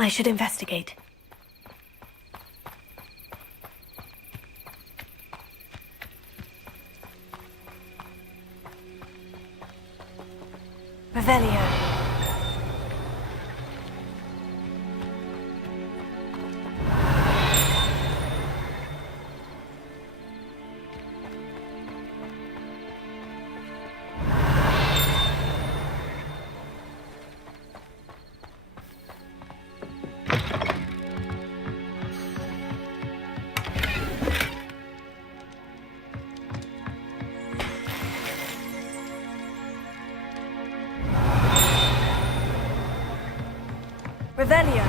I should investigate. Revelio. Revelio.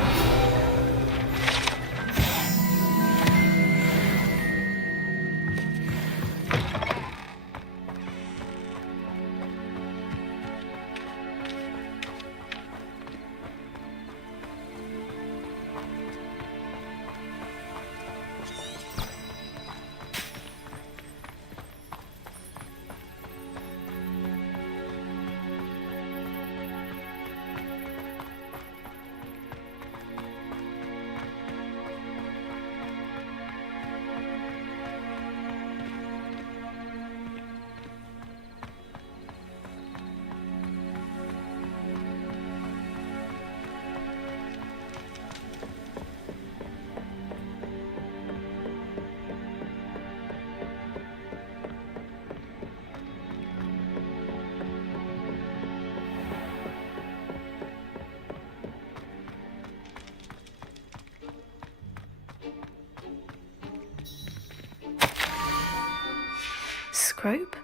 Scrope?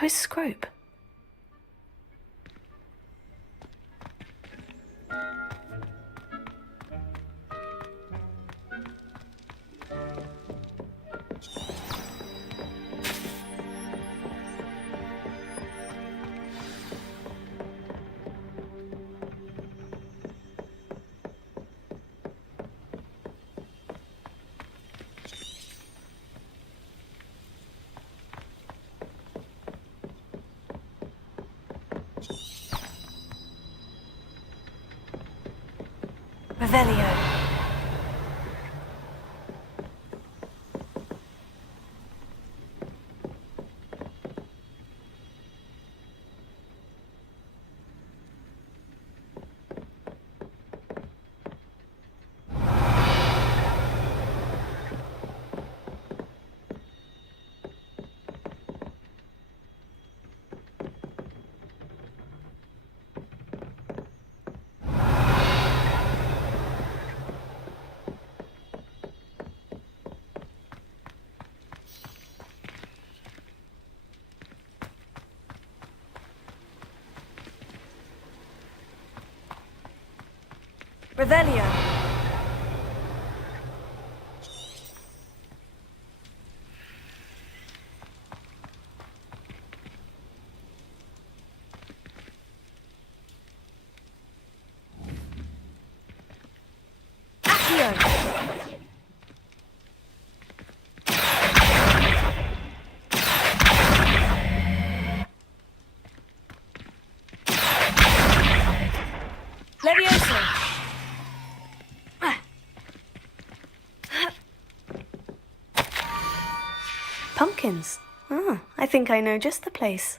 Who is Scrope? Revelio. Revelio. Accio. Levioso. Pumpkins. Ah, I think I know just the place.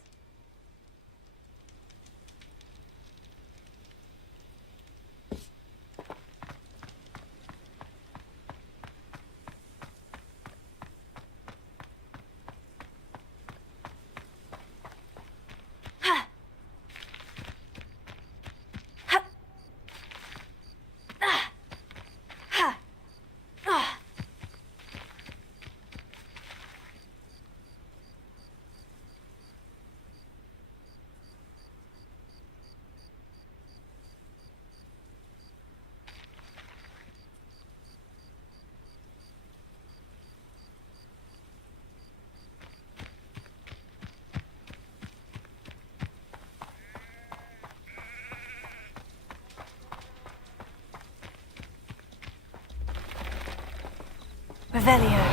Revelio.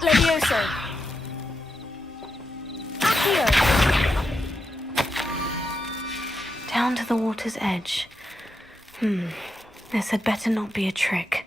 Levioso. Accio. Down to the water's edge. This had better not be a trick.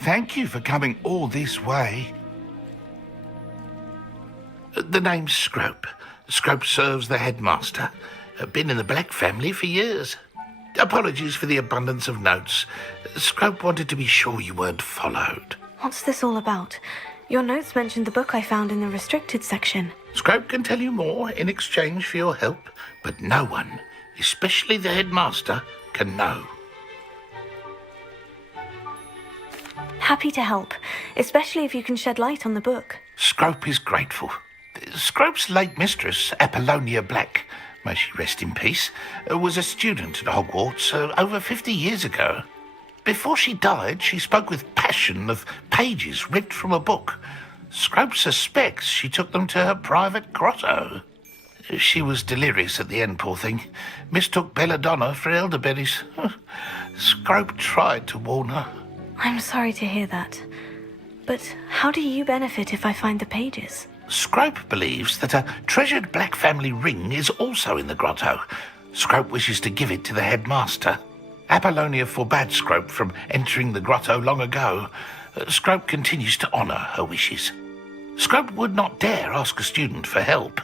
Thank you for coming all this way. The name's Scrope. Scrope serves the headmaster. Been in the Black family for years. Apologies for the abundance of notes. Scrope wanted to be sure you weren't followed. What's this all about? Your notes mentioned the book I found in the restricted section. Scrope can tell you more in exchange for your help, but no one, especially the headmaster, can know. Happy to help, especially if you can shed light on the book. Scrope is grateful. Scrope's late mistress, Apollonia Black, may she rest in peace, was a student at Hogwarts over 50 years ago. Before she died, she spoke with passion of pages ripped from a book. Scrope suspects she took them to her private grotto. She was delirious at the end, poor thing. Mistook belladonna for elderberries. Scrope tried to warn her. I'm sorry to hear that. But how do you benefit if I find the pages? Scrope believes that a treasured Black family ring is also in the grotto. Scrope wishes to give it to the headmaster. Apollonia forbade Scrope from entering the grotto long ago. Scrope continues to honour her wishes. Scrope would not dare ask a student for help,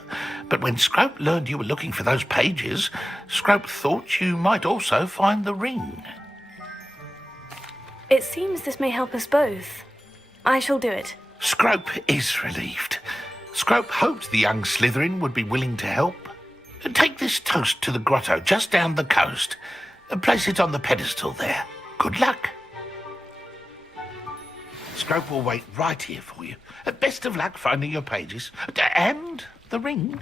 but when Scrope learned you were looking for those pages, Scrope thought you might also find the ring. It seems this may help us both. I shall do it. Scrope is relieved. Scrope hoped the young Slytherin would be willing to help. Take this toast to the grotto just down the coast and place it on the pedestal there. Good luck. Scrope will wait right here for you. Best of luck finding your pages. And the ring.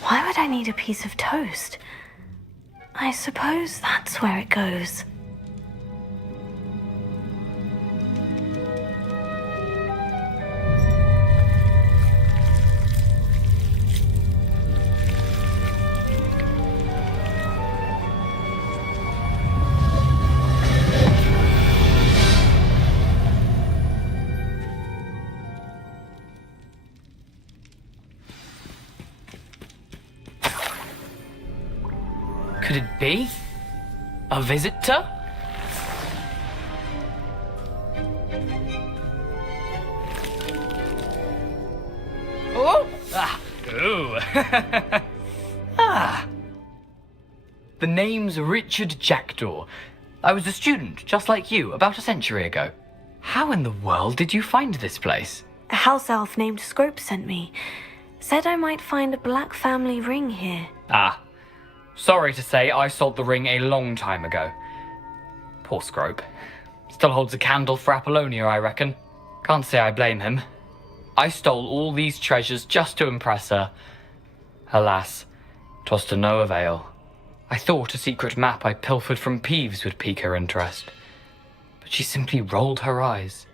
Why would I need a piece of toast? I suppose that's where it goes. Could it be? A visitor? Oh! Ah! Ooh! Ah! The name's Richard Jackdaw. I was a student, just like you, about a century ago. How in the world did you find this place? A house elf named Scrope sent me. Said I might find a black family ring here. Ah. Sorry to say, I sold the ring a long time ago. Poor Scrope. Still holds a candle for Apollonia, I reckon. Can't say I blame him. I stole all these treasures just to impress her. Alas, 'twas to no avail. I thought a secret map I pilfered from Peeves would pique her interest. But she simply rolled her eyes.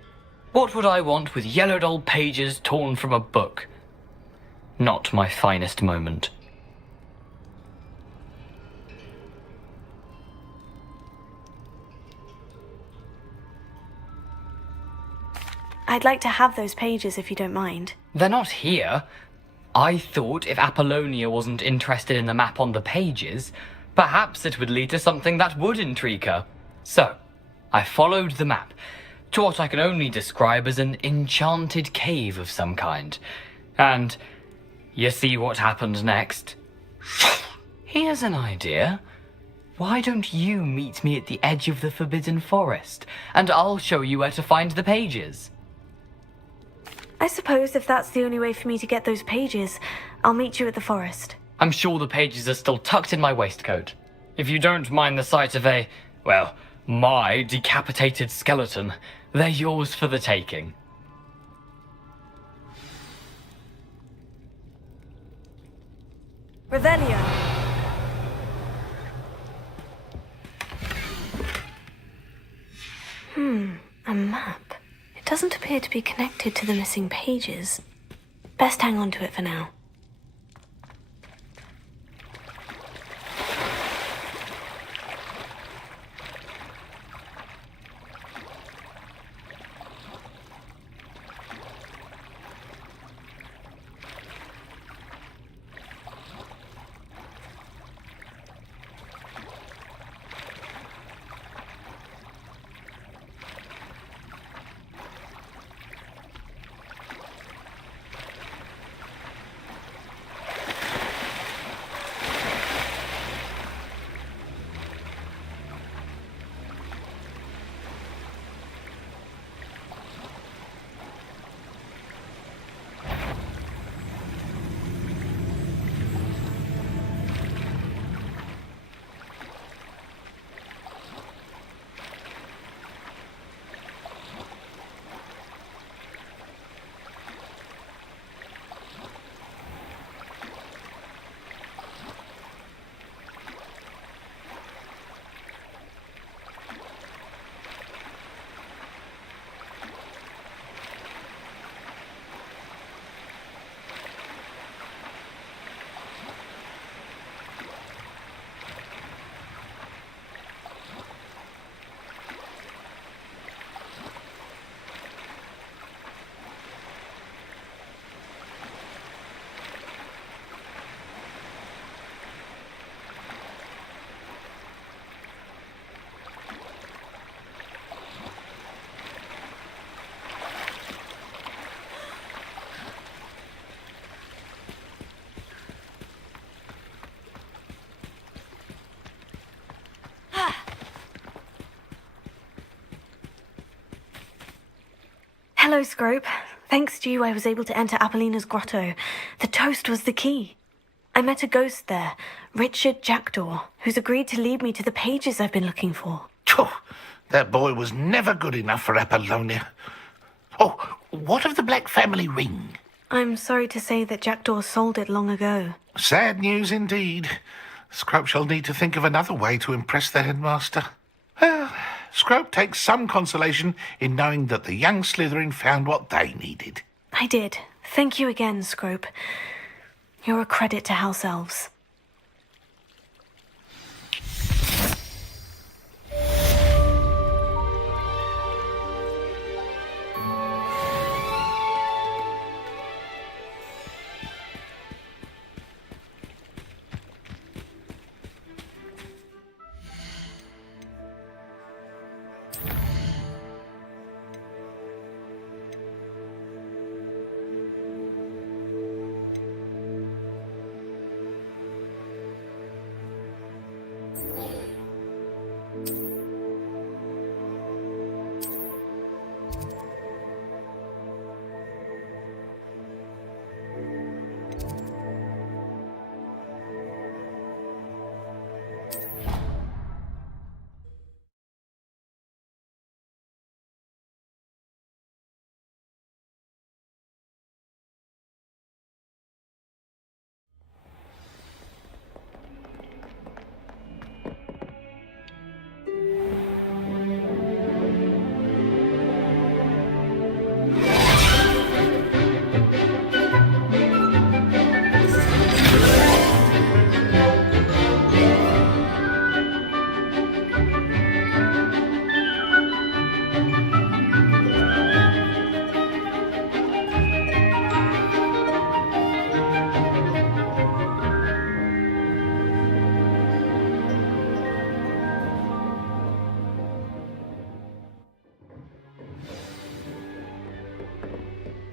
What would I want with yellowed old pages torn from a book? Not my finest moment. I'd like to have those pages if you don't mind. They're not here. I thought if Apollonia wasn't interested in the map on the pages, perhaps it would lead to something that would intrigue her. So, I followed the map to what I can only describe as an enchanted cave of some kind. And you see what happened next? Here's an idea. Why don't you meet me at the edge of the Forbidden Forest, and I'll show you where to find the pages. I suppose if that's the only way for me to get those pages, I'll meet you at the forest. I'm sure the pages are still tucked in my waistcoat. If you don't mind the sight of my decapitated skeleton, they're yours for the taking. Revelio. A map. It doesn't appear to be connected to the missing pages. Best hang on to it for now. Hello, Scrope. Thanks to you, I was able to enter Apollina's grotto. The toast was the key. I met a ghost there, Richard Jackdaw, who's agreed to lead me to the pages I've been looking for. Phew, that boy was never good enough for Apollonia. Oh, what of the Black family ring? I'm sorry to say that Jackdaw sold it long ago. Sad news indeed. Scrope shall need to think of another way to impress the headmaster. Well, Scrope takes some consolation in knowing that the young Slytherin found what they needed. I did. Thank you again, Scrope. You're a credit to House Elves.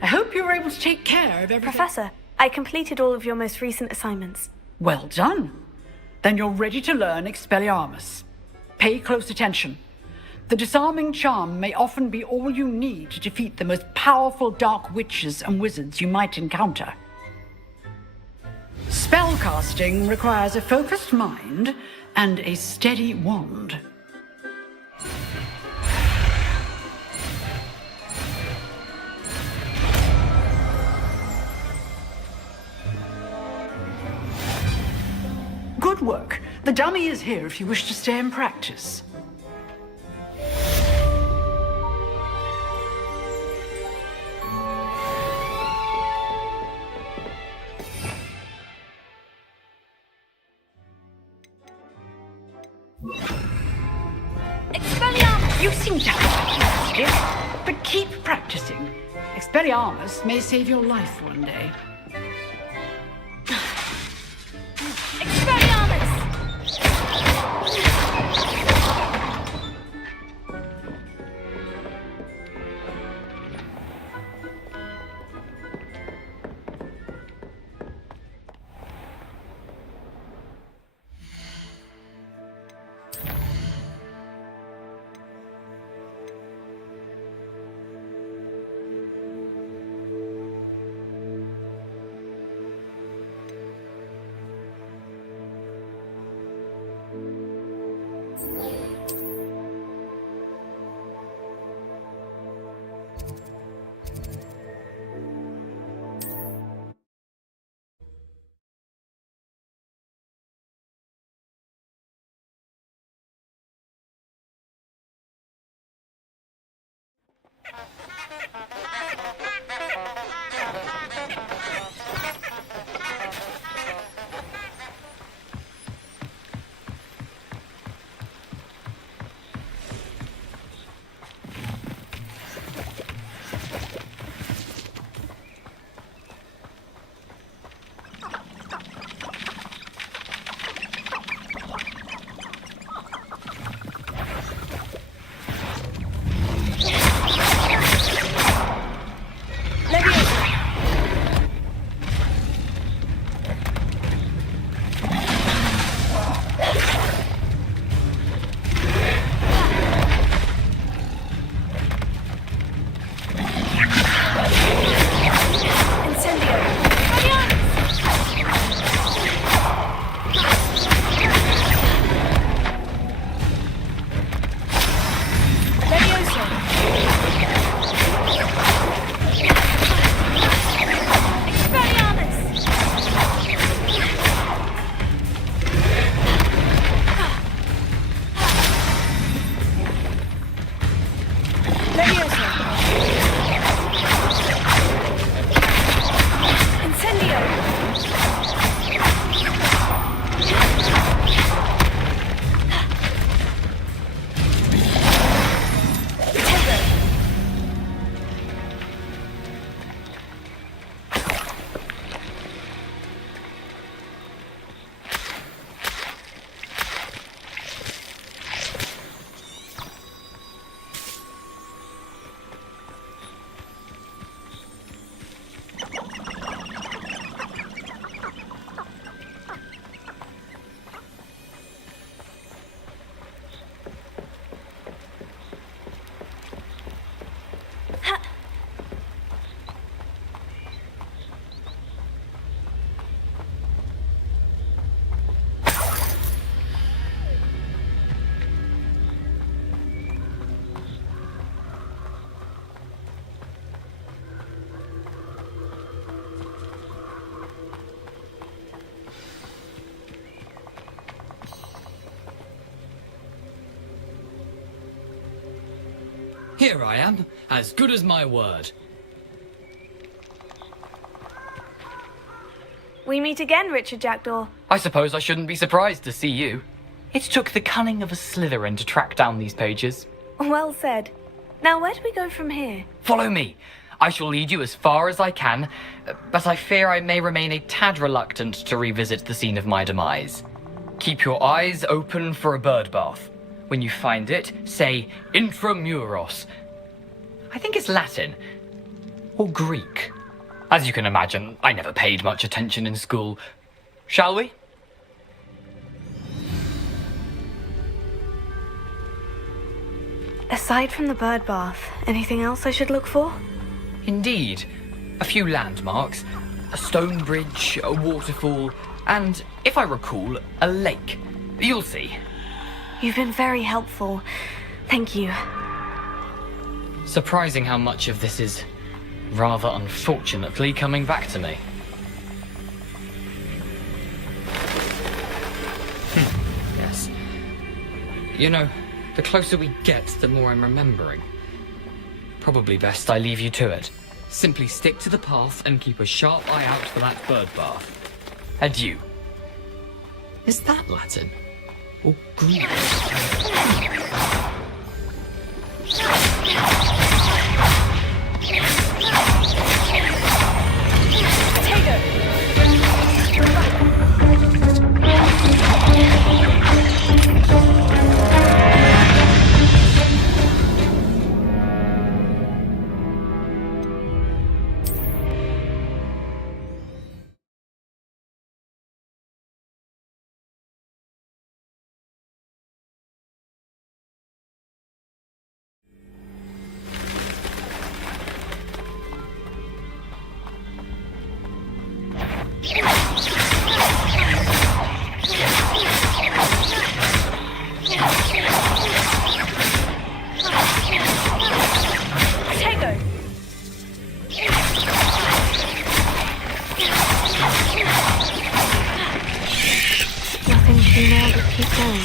I hope you were able to take care of everything. Professor, I completed all of your most recent assignments. Well done. Then you're ready to learn Expelliarmus. Pay close attention. The disarming charm may often be all you need to defeat the most powerful dark witches and wizards you might encounter. Spellcasting requires a focused mind and a steady wand. Good work. The dummy is here if you wish to stay and practice. Expelliarmus! You seem to have it, but keep practicing. Expelliarmus may save your life one day. Expelliarmus! Here I am, as good as my word. We meet again, Richard Jackdaw. I suppose I shouldn't be surprised to see you. It took the cunning of a Slytherin to track down these pages. Well said. Now, where do we go from here? Follow me. I shall lead you as far as I can, but I fear I may remain a tad reluctant to revisit the scene of my demise. Keep your eyes open for a bird bath. When you find it, say intramuros. I think it's Latin. or Greek? As you can imagine, I never paid much attention in school. Shall we? Aside from the bird bath, anything else I should look for? Indeed. A few landmarks, a stone bridge, a waterfall, and, if I recall, a lake. You'll see. You've been very helpful. Thank you. Surprising how much of this is, rather unfortunately, coming back to me. Yes. You know, the closer we get, the more I'm remembering. Probably best I leave you to it. Simply stick to the path and keep a sharp eye out for that bird bath. Adieu. Is that Latin? Or Greek? Nothing to do now but keep going.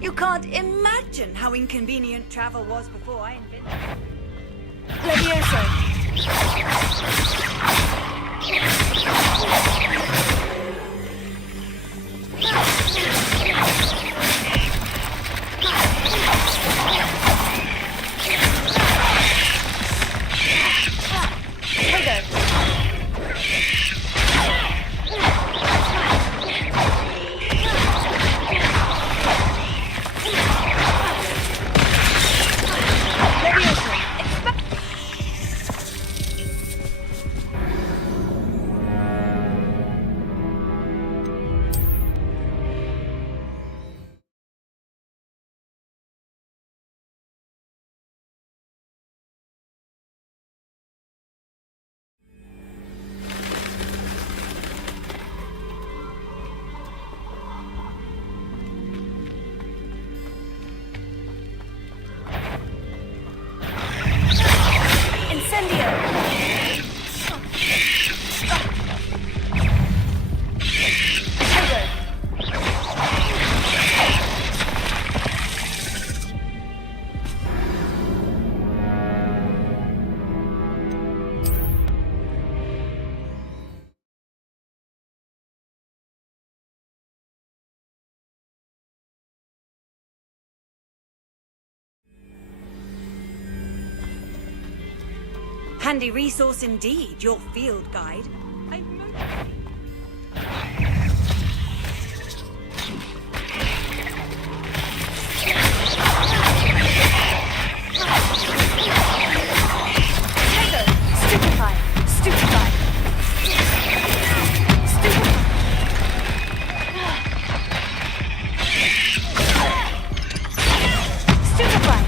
You can't imagine how inconvenient travel was before I invented it. Levioso. Handy resource indeed, your field guide. Stupefy! Stupefy! Stupefy!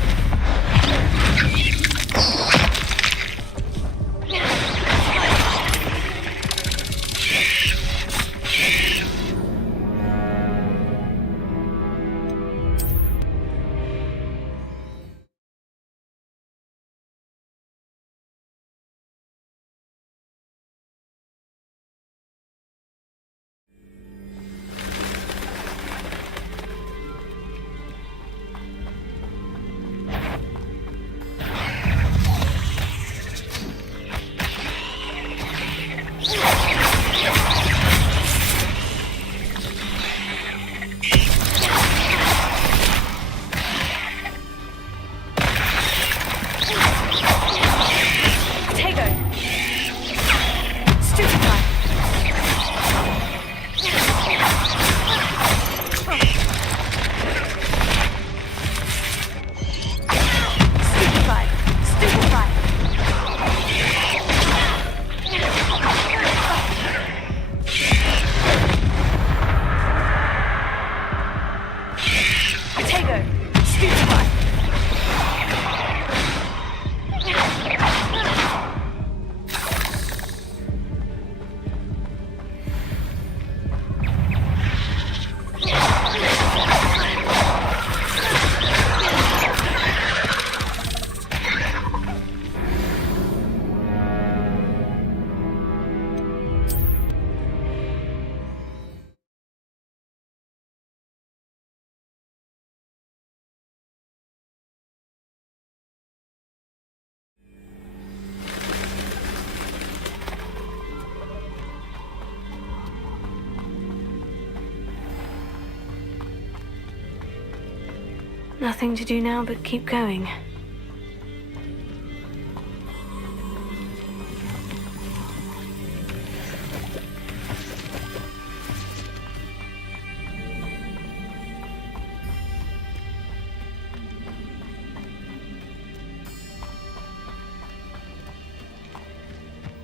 Nothing to do now but keep going.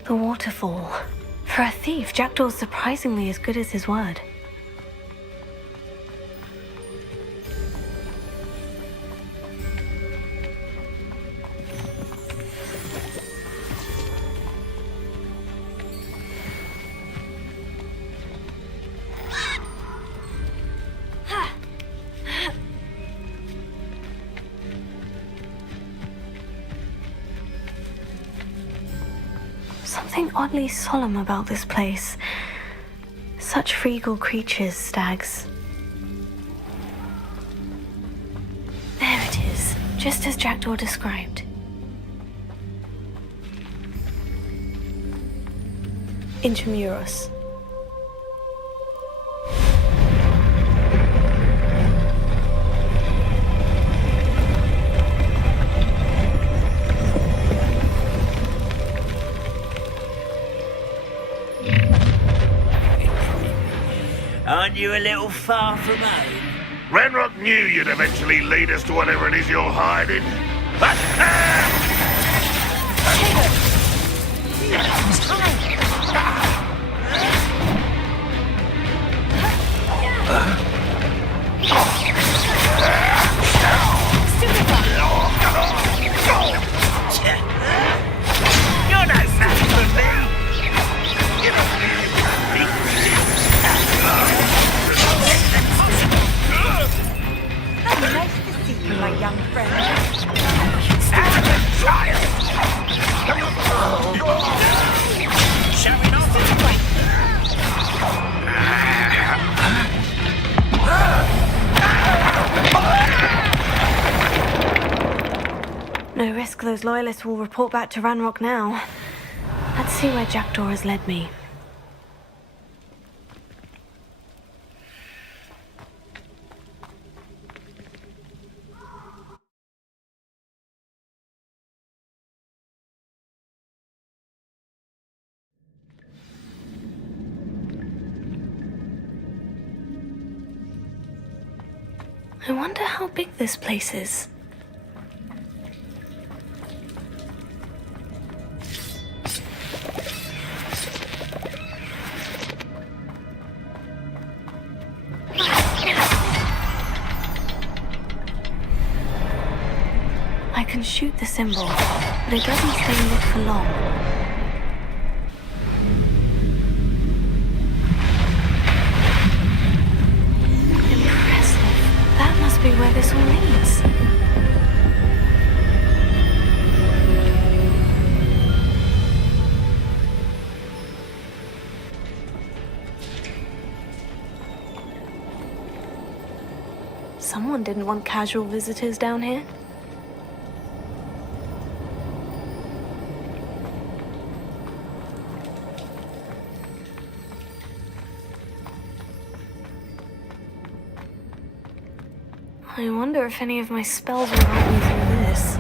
The waterfall. For a thief, Jackdaw's surprisingly as good as his word. Something oddly solemn about this place. Such regal creatures, stags. There it is, just as Jackdaw described. Intramuros. Aren't you a little far from home? Ranrock knew you'd eventually lead us to whatever it is you're hiding. But You're no match for me! Nice to see you, my young friend. arrogant child! Showing off in the No risk those loyalists will report back to Ranrock now. Let's see where Jackdaw has led me. I wonder how big this place is. I can shoot the symbol, but it doesn't stay lit for long. Impressive. That must be where this all leads. Someone didn't want casual visitors down here. I wonder if any of my spells will help me through this.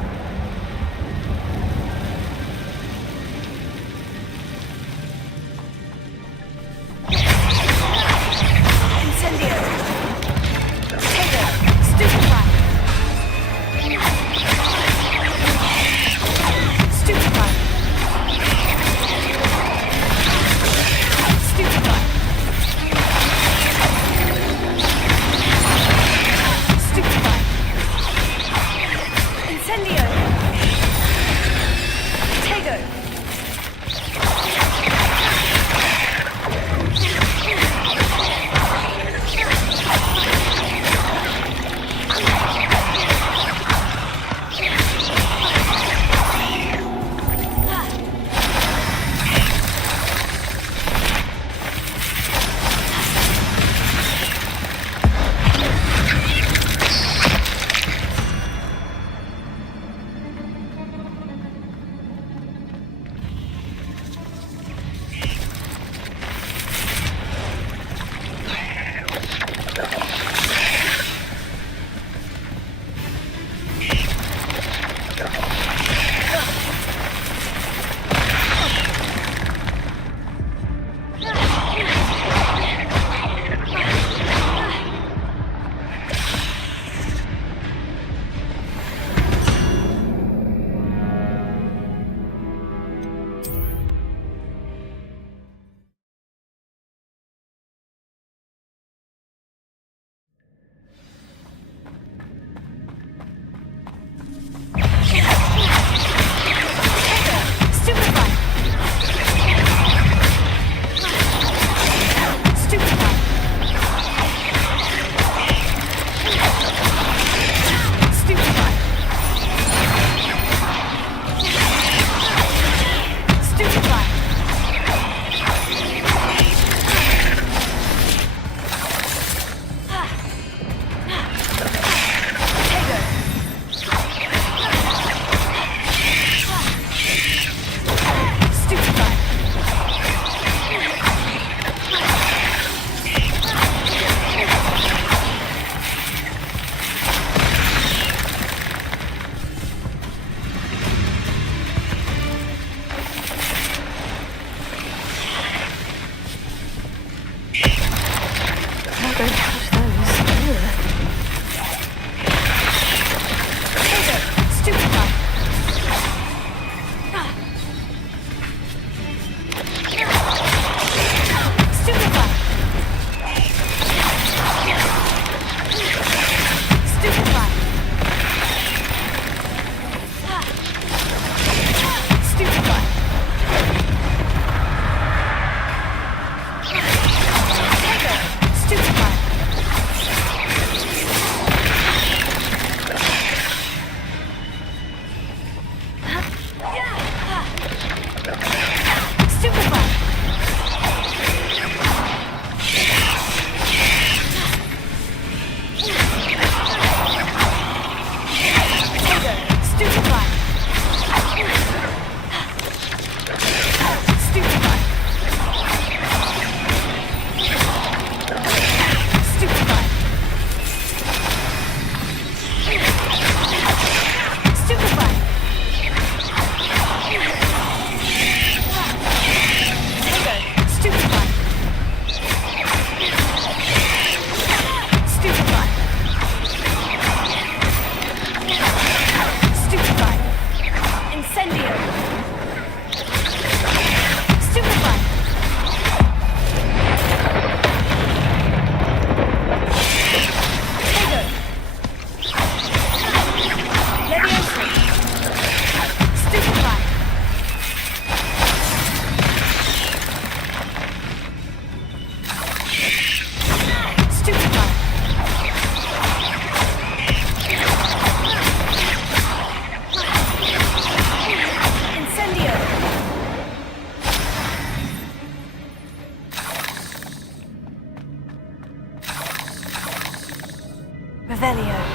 Revelio.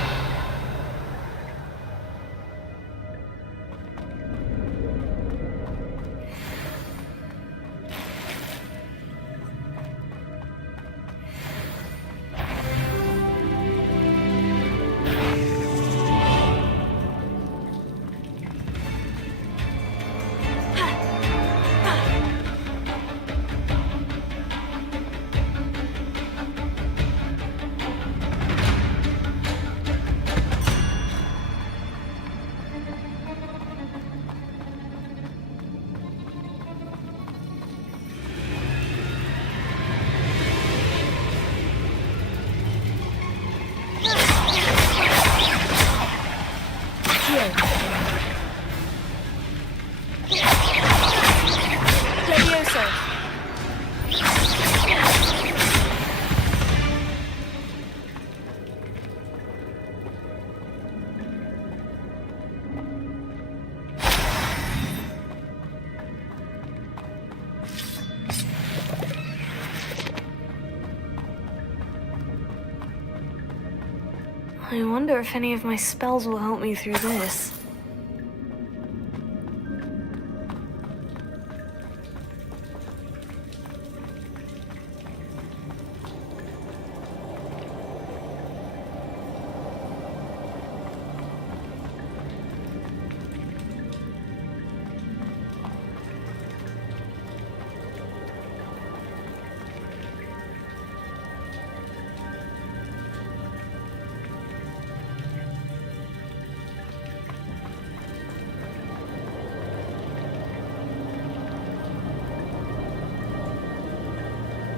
I wonder if any of my spells will help me through this.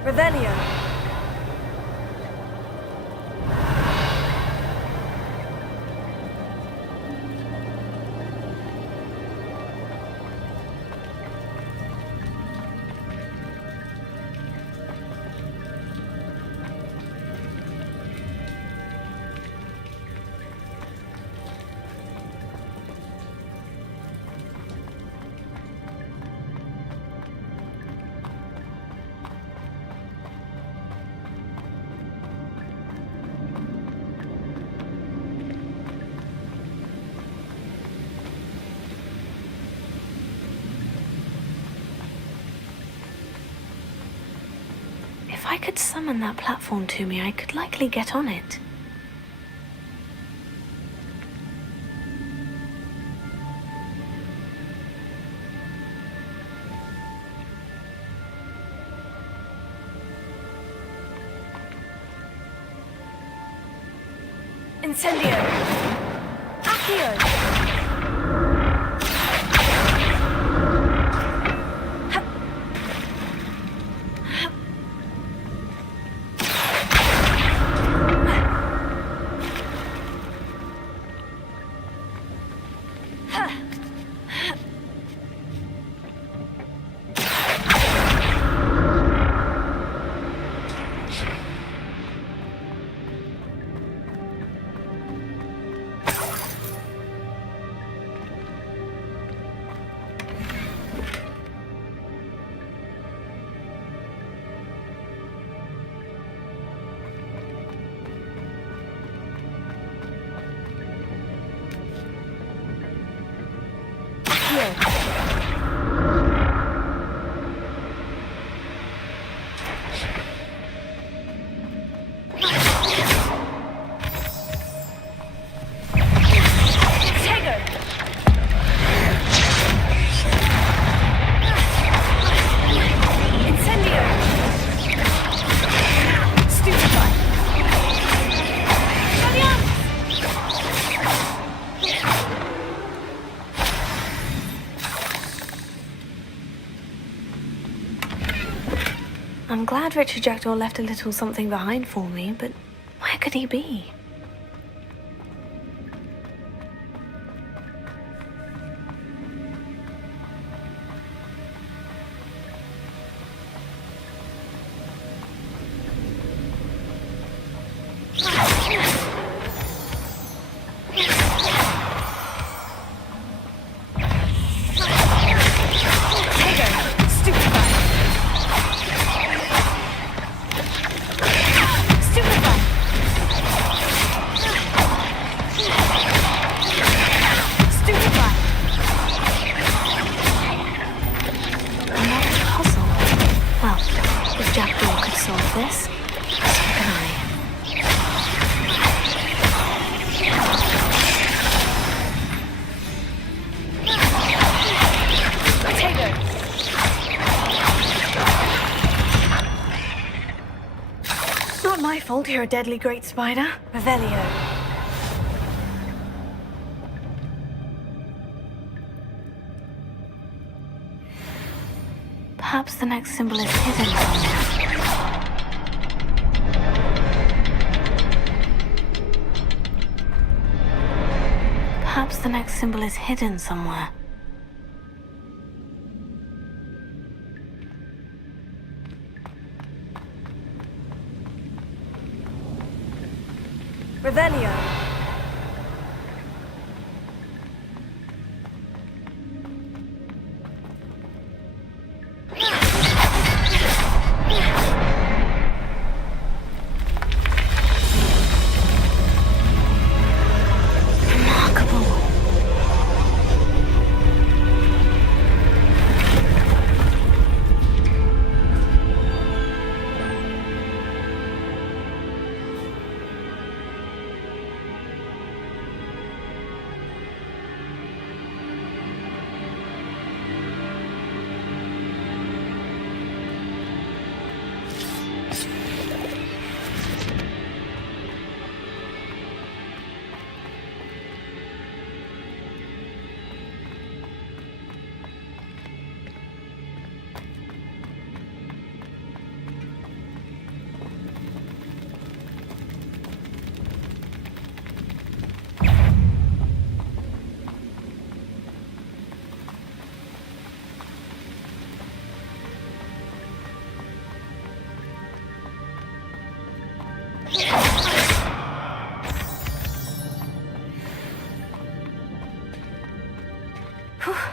Revelio. If I could summon that platform to me, I could likely get on it. Incendio! Accio! I'm glad Richard Jackdaw left a little something behind for me, but where could he be? Jackdaw could solve this, so can I. Not my fault you're a deadly great spider. Revelio. Perhaps the next symbol is hidden somewhere. Perhaps the next symbol is hidden somewhere. Revelio.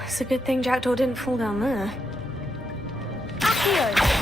It's a good thing Jackdaw didn't fall down there. Accio!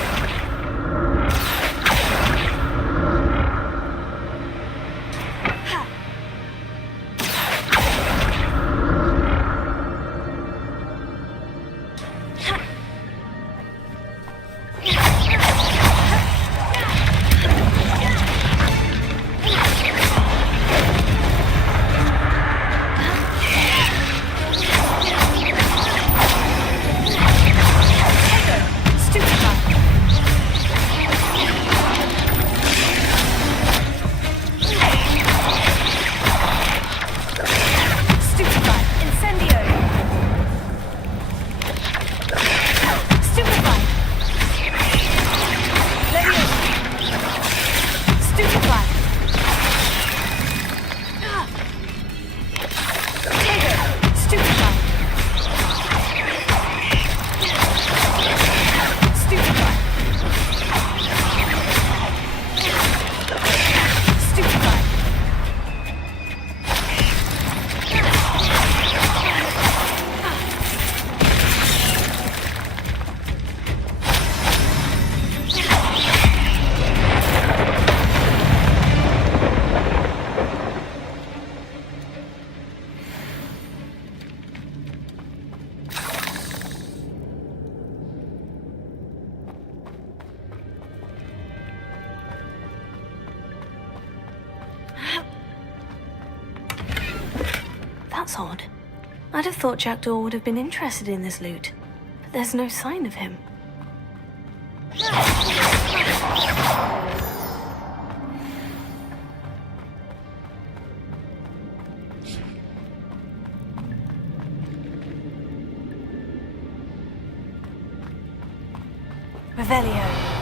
That's odd. I'd have thought Jackdaw would have been interested in this loot, but there's no sign of him. Revelio.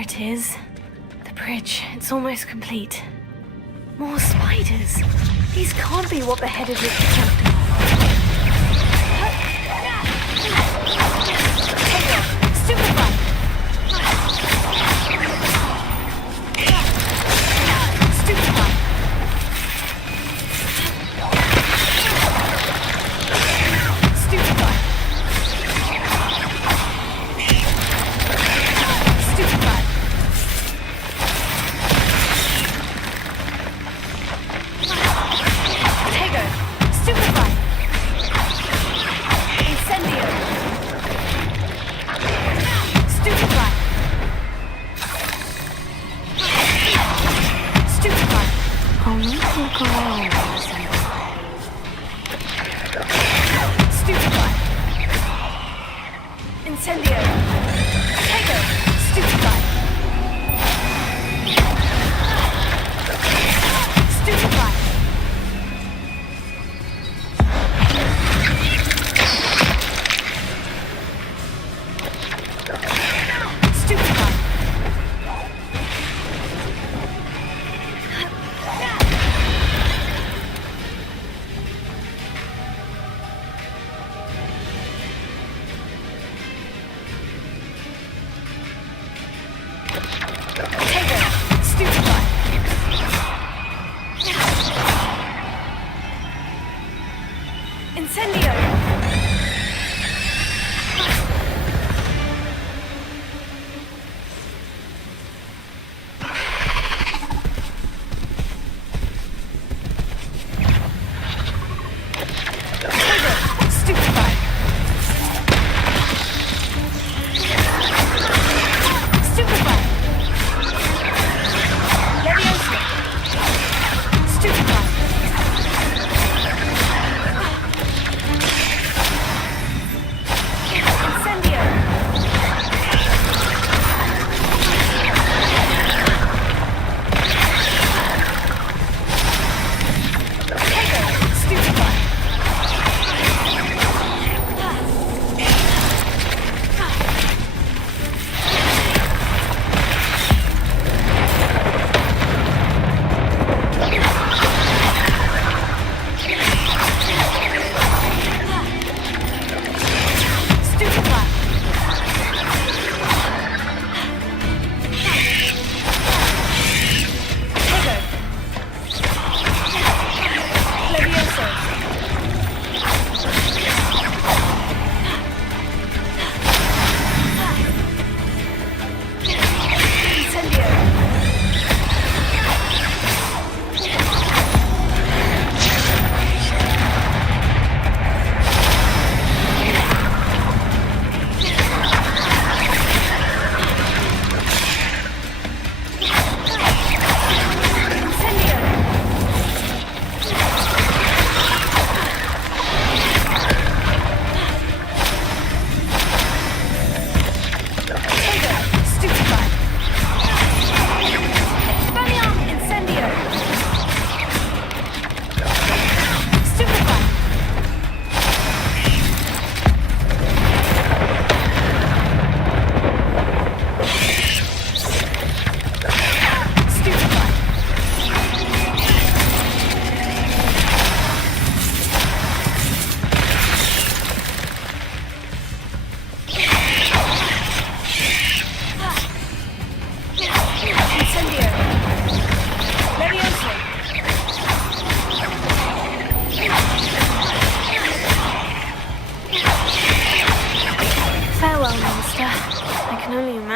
There it is. The bridge. It's almost complete. More spiders. These can't be what beheaded Richard Jackdaw. Stupefy! Stupefy!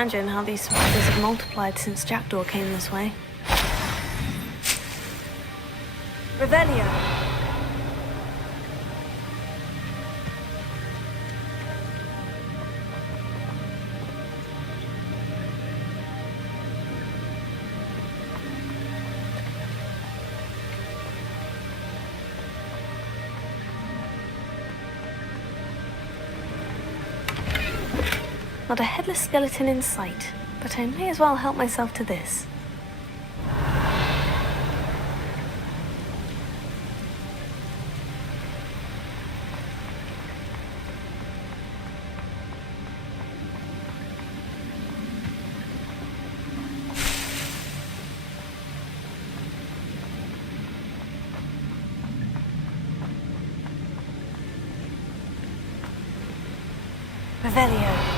Imagine how these spiders have multiplied since Jackdaw came this way. Revelio. Not a headless skeleton in sight, but I may as well help myself to this. Revelio.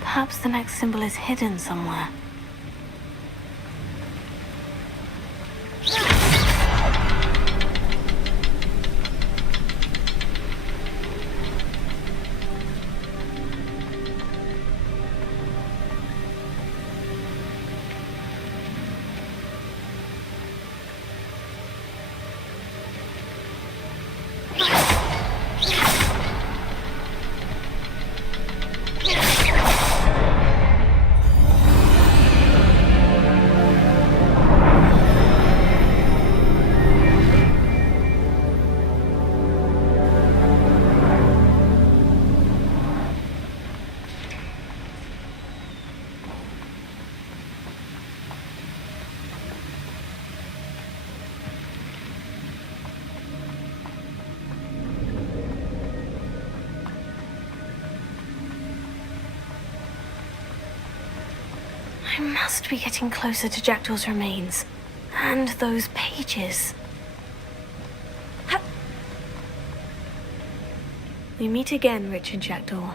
Perhaps the next symbol is hidden somewhere. I must be getting closer to Jackdaw's remains. And those pages. We meet again, Richard Jackdaw.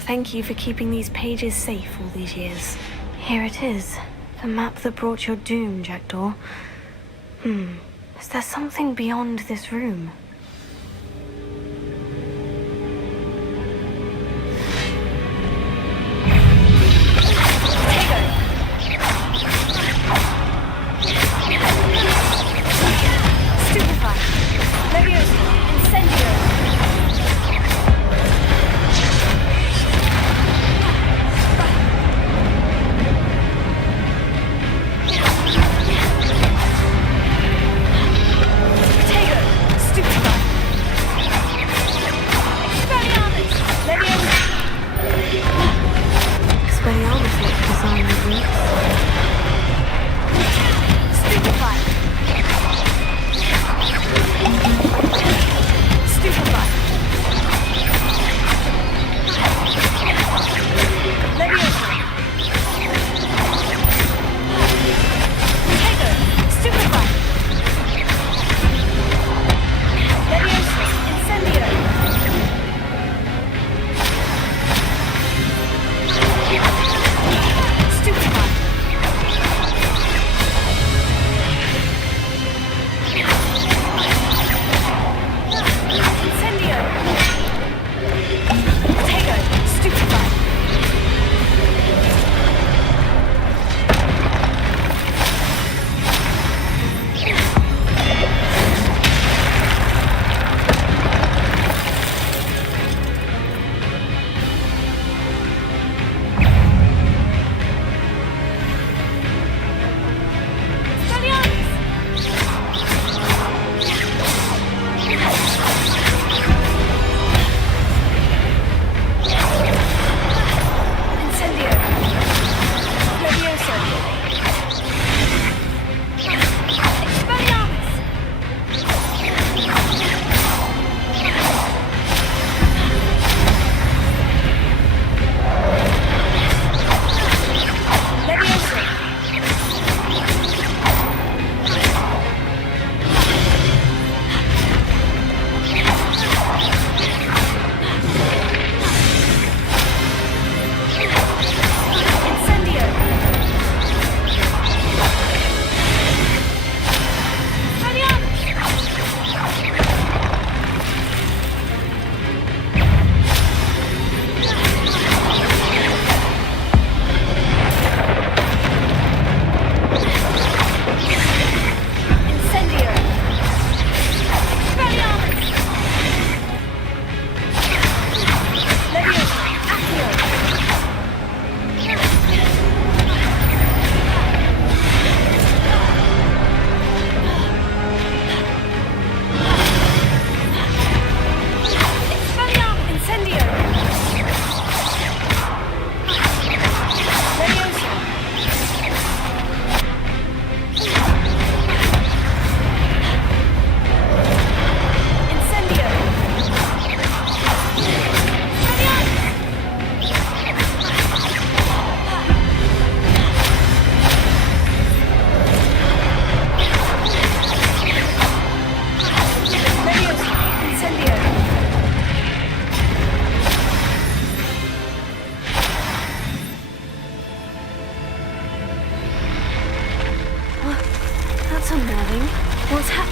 Thank you for keeping these pages safe all these years. Here it is. The map that brought your doom, Jackdaw. Is there something beyond this room?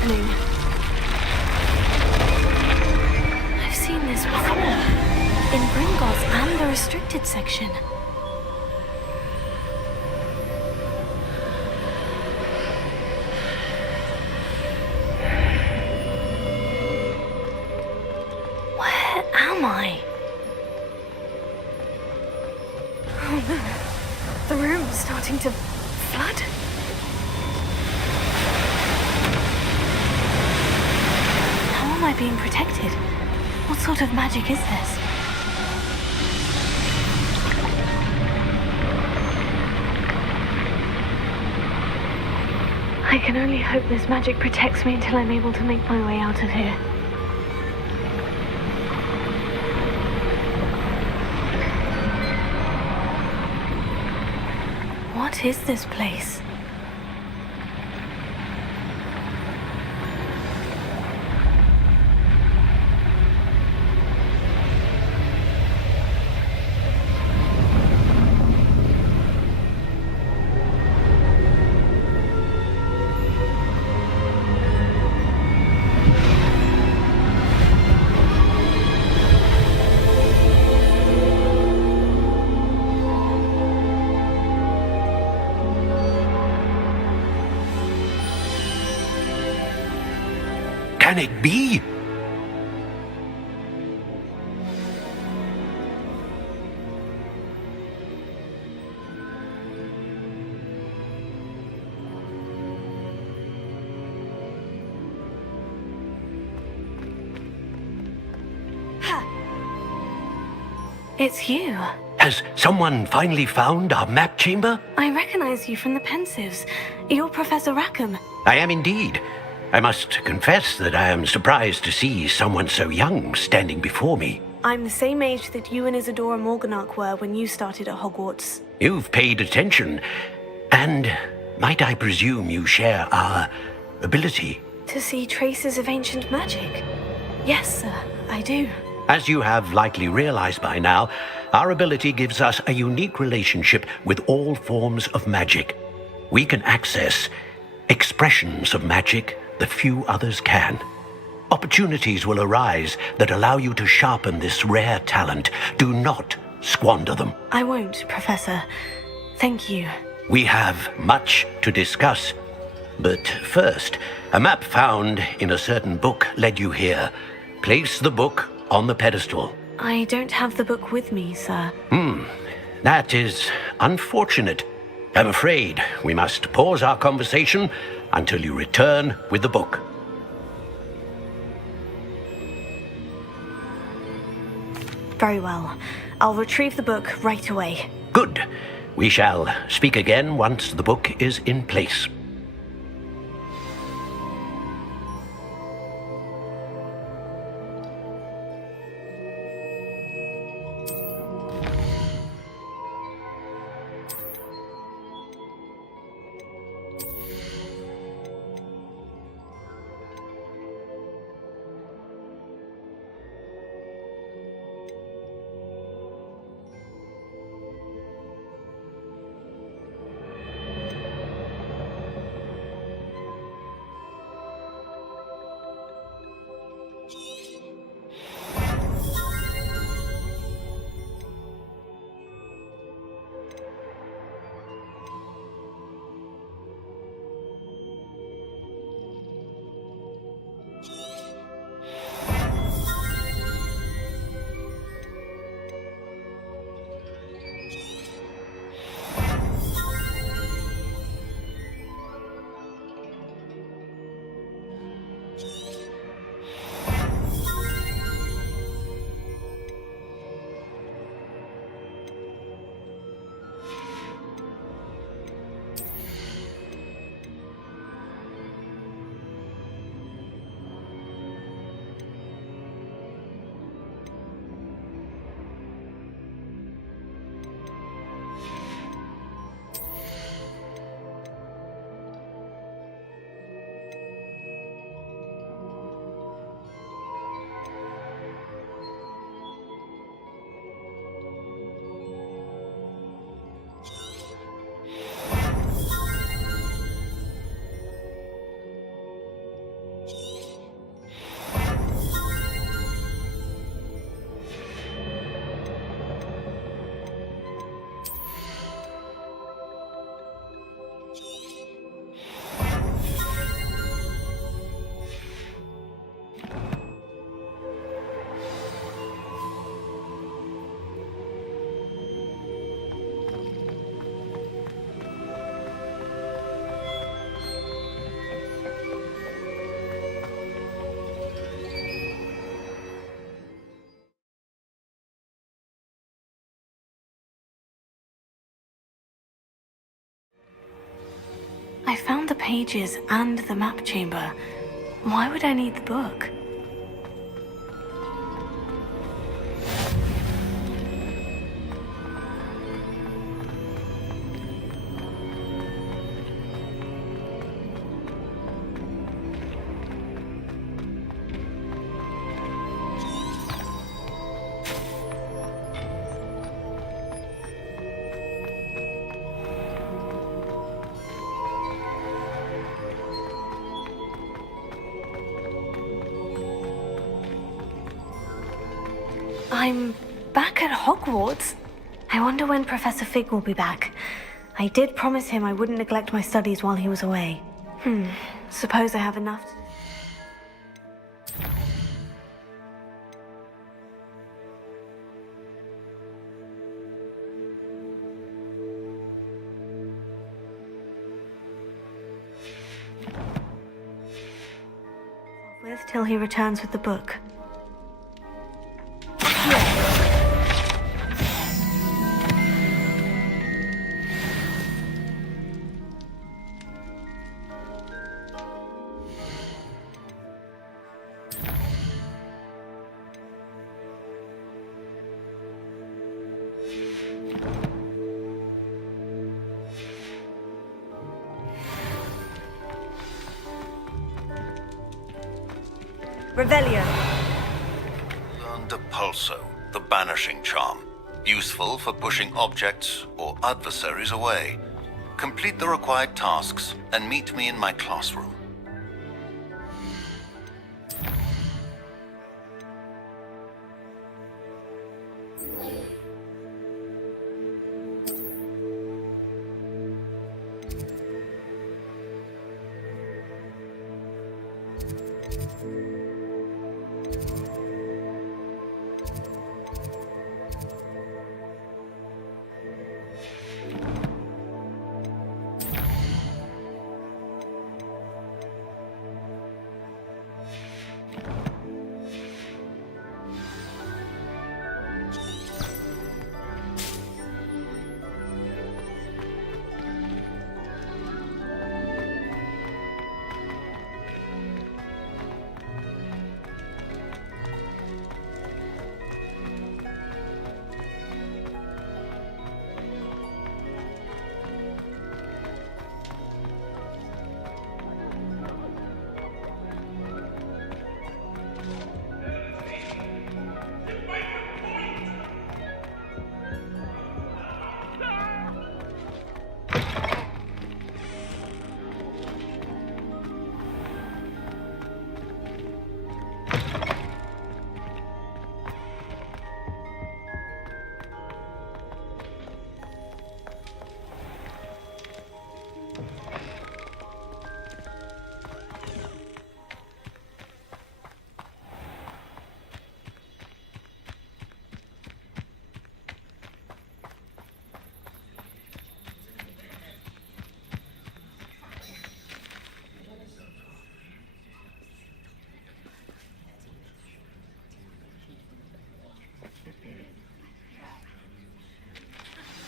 opening. I've seen this before. In Gringotts and the restricted section. Where am I? Oh no. The room's starting to flood. How am I being protected? What sort of magic is this? I can only hope this magic protects me until I'm able to make my way out of here. What is this place? Can it be? It's you. Has someone finally found our map chamber? I recognize you from the Pensives. You're Professor Rackham. I am indeed. I must confess that I am surprised to see someone so young standing before me. I'm the same age that you and Isadora Morganach were when you started at Hogwarts. You've paid attention, and might I presume you share our ability? To see traces of ancient magic? Yes, sir, I do. As you have likely realized by now, our ability gives us a unique relationship with all forms of magic. We can access expressions of magic that few others can. Opportunities will arise that allow you to sharpen this rare talent. Do not squander them. I won't, Professor. Thank you. We have much to discuss. But first, a map found in a certain book led you here. Place the book on the pedestal. I don't have the book with me, sir. That is unfortunate. I'm afraid we must pause our conversation until you return with the book. Very well. I'll retrieve the book right away. Good. We shall speak again once the book is in place. I found the pages and the map chamber. Why would I need the book? I'm back at Hogwarts. I wonder when Professor Fig will be back. I did promise him I wouldn't neglect my studies while he was away. Suppose I have enough to... with till he returns with the book. Revelio. Learn Depulso, the banishing charm. Useful for pushing objects or adversaries away. Complete the required tasks and meet me in my classroom.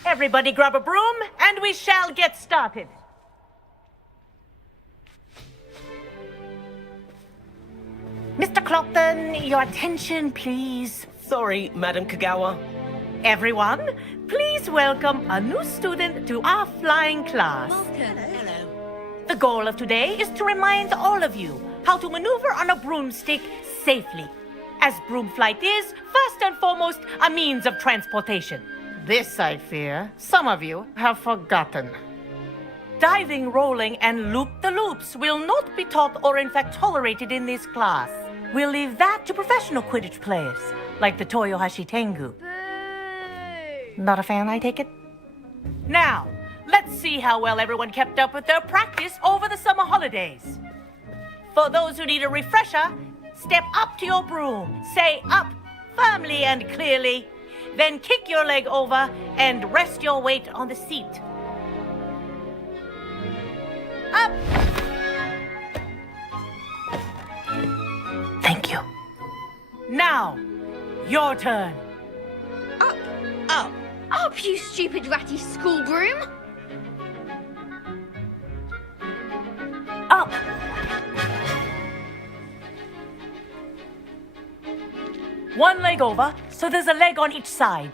Everybody grab a broom, and we shall get started. Mr. Clopton, your attention, please. Sorry, Madam Kagawa. Everyone, please welcome a new student to our flying class. Hello. The goal of today is to remind all of you how to maneuver on a broomstick safely, as broom flight is, first and foremost, a means of transportation. This, I fear, some of you have forgotten. Diving, rolling, and loop-the-loops will not be taught or in fact tolerated in this class. We'll leave that to professional Quidditch players, like the Toyohashi Tengu. Not a fan, I take it? Now, let's see how well everyone kept up with their practice over the summer holidays. For those who need a refresher, step up to your broom, say up firmly and clearly, then kick your leg over and rest your weight on the seat. Up! Thank you. Now, your turn. Up! Up! Up, you stupid ratty schoolgroom! Up! One leg over, so there's a leg on each side.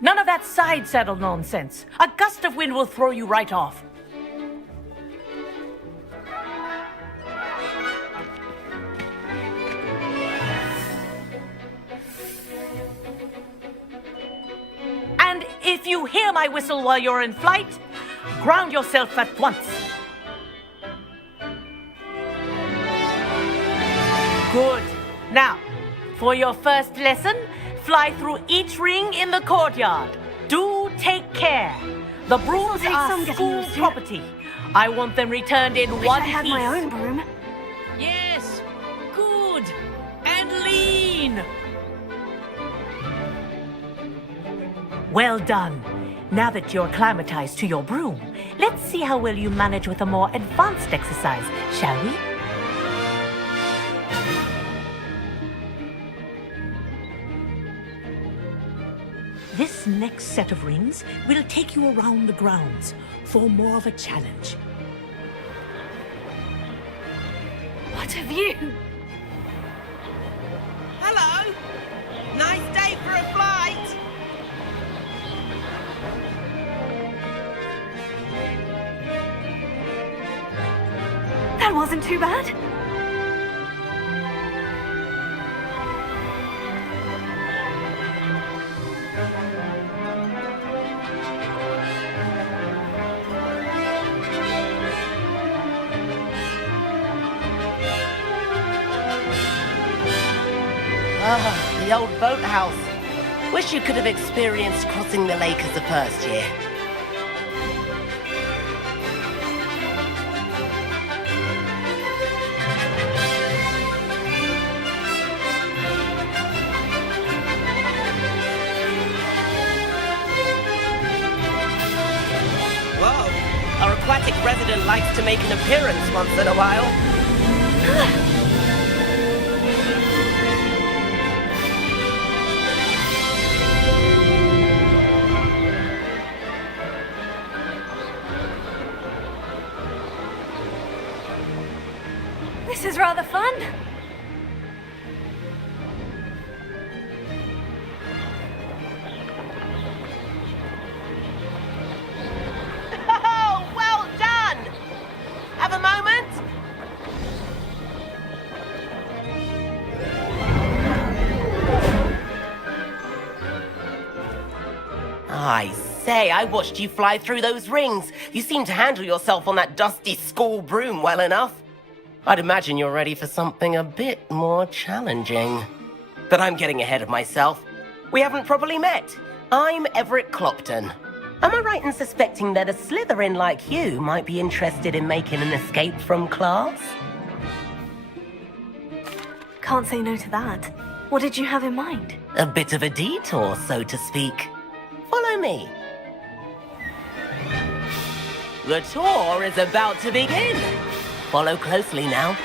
None of that side saddle nonsense. A gust of wind will throw you right off. And if you hear my whistle while you're in flight, ground yourself at once. Good. Now, for your first lesson, fly through each ring in the courtyard. Do take care. The brooms take are some getting school used to. property. I want them returned in Wish one I had piece. my own broom. Yes. Good. And lean. Well done. Now that you're acclimatized to your broom, let's see how well you manage with a more advanced exercise, shall we? This next set of rings will take you around the grounds for more of a challenge. What a view! Hello. Nice day for a flight. That wasn't too bad. Ah, the old boathouse. Wish you could have experienced crossing the lake as a first year. Whoa, our aquatic resident likes to make an appearance once in a while. This is rather fun. Oh, well done! Have a moment? I say, I watched you fly through those rings. You seem to handle yourself on that dusty school broom well enough. I'd imagine you're ready for something a bit more challenging. But I'm getting ahead of myself. We haven't properly met. I'm Everett Clopton. Am I right in suspecting that a Slytherin like you might be interested in making an escape from class? Can't say no to that. What did you have in mind? A bit of a detour, so to speak. Follow me. The tour is about to begin. Follow closely now.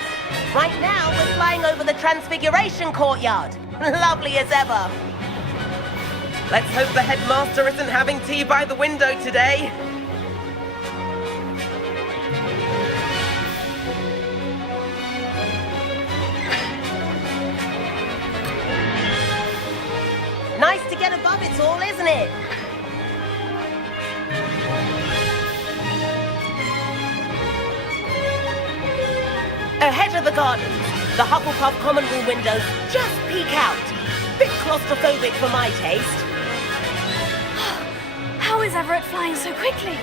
Right now, we're flying over the Transfiguration Courtyard. Lovely as ever. Let's hope the headmaster isn't having tea by the window today. Nice to get above it all, isn't it? Ahead of the gardens, the Hufflepuff common room windows just peek out. Bit claustrophobic for my taste. How is Everett flying so quickly?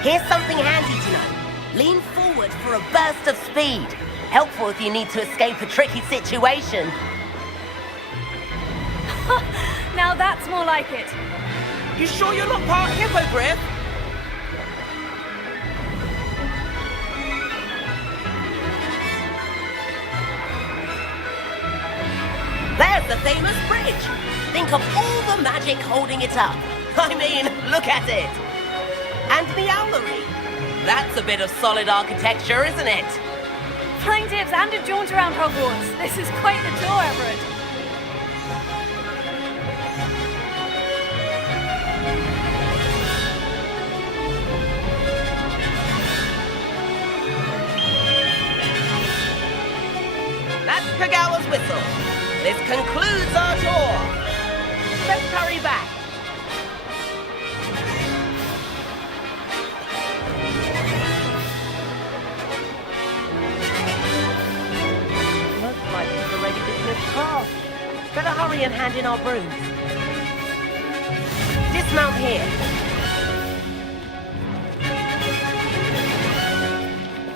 Here's something handy to know. Lean forward for a burst of speed. Helpful if you need to escape a tricky situation. Now that's more like it. You sure you're not part hippogriff? There's the famous bridge. Think of all the magic holding it up. I mean, look at it. And the owlery. That's a bit of solid architecture, isn't it? Flying tips and a jaunt around Hogwarts. This is quite the tour, Everett. Kagawa's whistle. This concludes our tour. Let's hurry back. Looks like we've already dismissed class. Better hurry and hand in our brooms. Dismount here.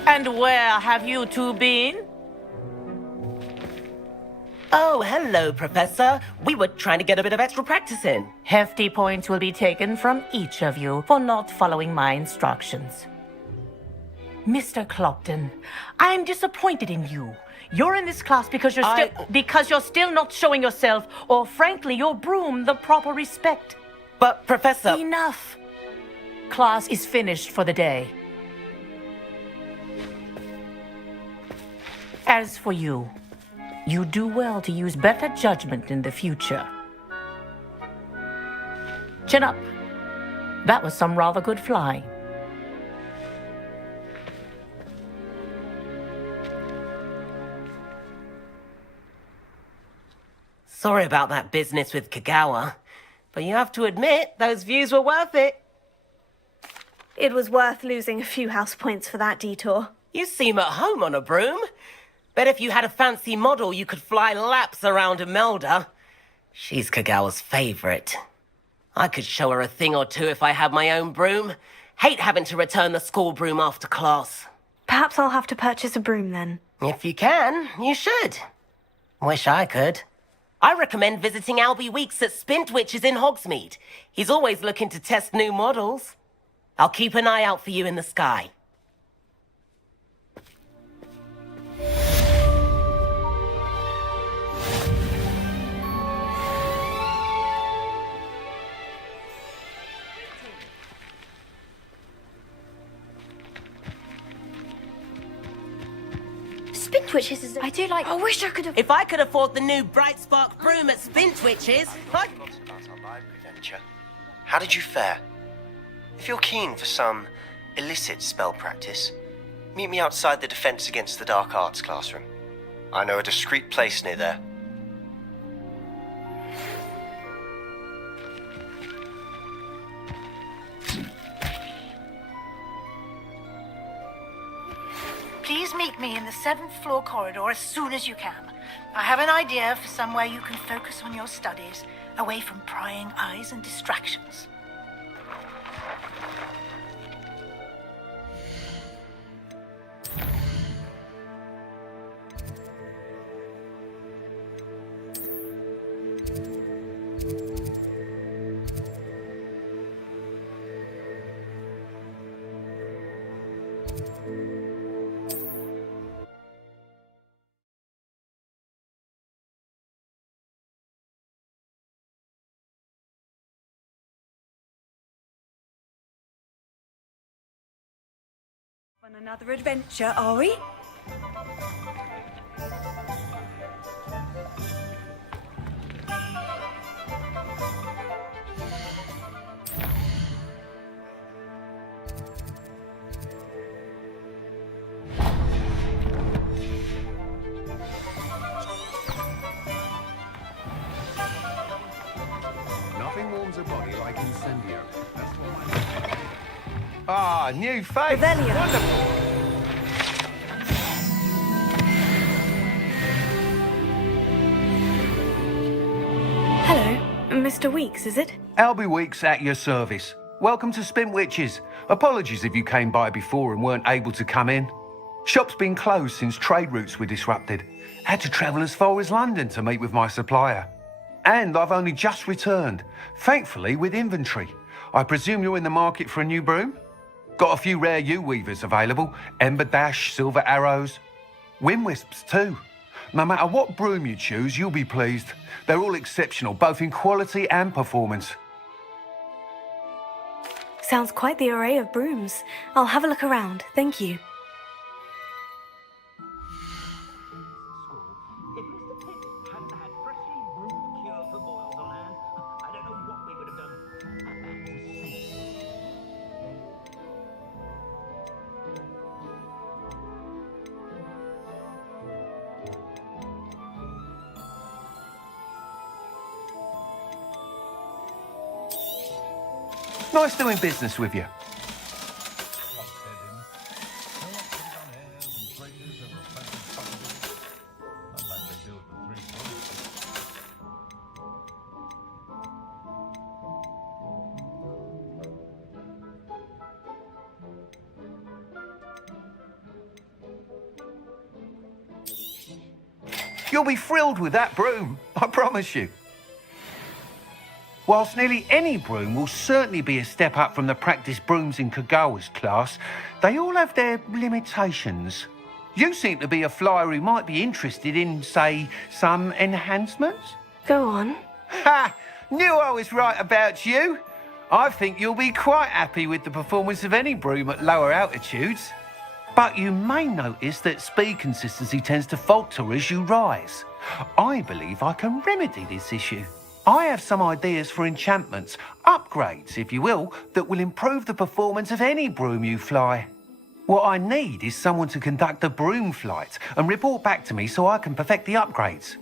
And where have you two been? Oh, hello, Professor. We were trying to get a bit of extra practice in. Hefty points will be taken from each of you for not following my instructions. Mr. Clopton, I'm disappointed in you. You're in this class because you're still not showing yourself, or frankly, your broom the proper respect. But, Professor... Enough. Class is finished for the day. As for you, you do well to use better judgment in the future. Chin up. That was some rather good flying. Sorry about that business with Kagawa, but you have to admit, those views were worth it. It was worth losing a few house points for that detour. You seem at home on a broom. Bet if you had a fancy model, you could fly laps around Imelda. She's Kagawa's favorite. I could show her a thing or two if I had my own broom. Hate having to return the school broom after class. Perhaps I'll have to purchase a broom then. If you can, you should. Wish I could. I recommend visiting Albie Weeks at Spintwitches in Hogsmeade. He's always looking to test new models. I'll keep an eye out for you in the sky. Spintwitches is... I do like... I wish I could have... If I could afford the new Bright Spark broom at Spintwitches, I'd... About our library venture. How did you fare? If you're keen for some illicit spell practice, meet me outside the Defense Against the Dark Arts classroom. I know a discreet place near there. Please meet me in the 7th floor corridor as soon as you can. I have an idea for somewhere you can focus on your studies, away from prying eyes and distractions. On another adventure, are we? Nothing warms a body like incendio. That's what my... Ah, new face. Revelio. Wonderful. Hello, Mr. Weeks, is it? Albie Weeks at your service. Welcome to Spintwitches. Apologies if you came by before and weren't able to come in. Shop's been closed since trade routes were disrupted. Had to travel as far as London to meet with my supplier. And I've only just returned, thankfully with inventory. I presume you're in the market for a new broom? Got a few rare U-weavers available, Ember Dash, Silver Arrows, Wind Wisps too. No matter what broom you choose, you'll be pleased. They're all exceptional, both in quality and performance. Sounds quite the array of brooms. I'll have a look around, thank you. Nice doing business with you. You'll be thrilled with that broom, I promise you. Whilst nearly any broom will certainly be a step up from the practice brooms in Kagawa's class, they all have their limitations. You seem to be a flyer who might be interested in, say, some enhancements? Go on. Ha! Knew I was right about you. I think you'll be quite happy with the performance of any broom at lower altitudes. But you may notice that speed consistency tends to falter as you rise. I believe I can remedy this issue. I have some ideas for enchantments, upgrades, if you will, that will improve the performance of any broom you fly. What I need is someone to conduct a broom flight and report back to me so I can perfect the upgrades.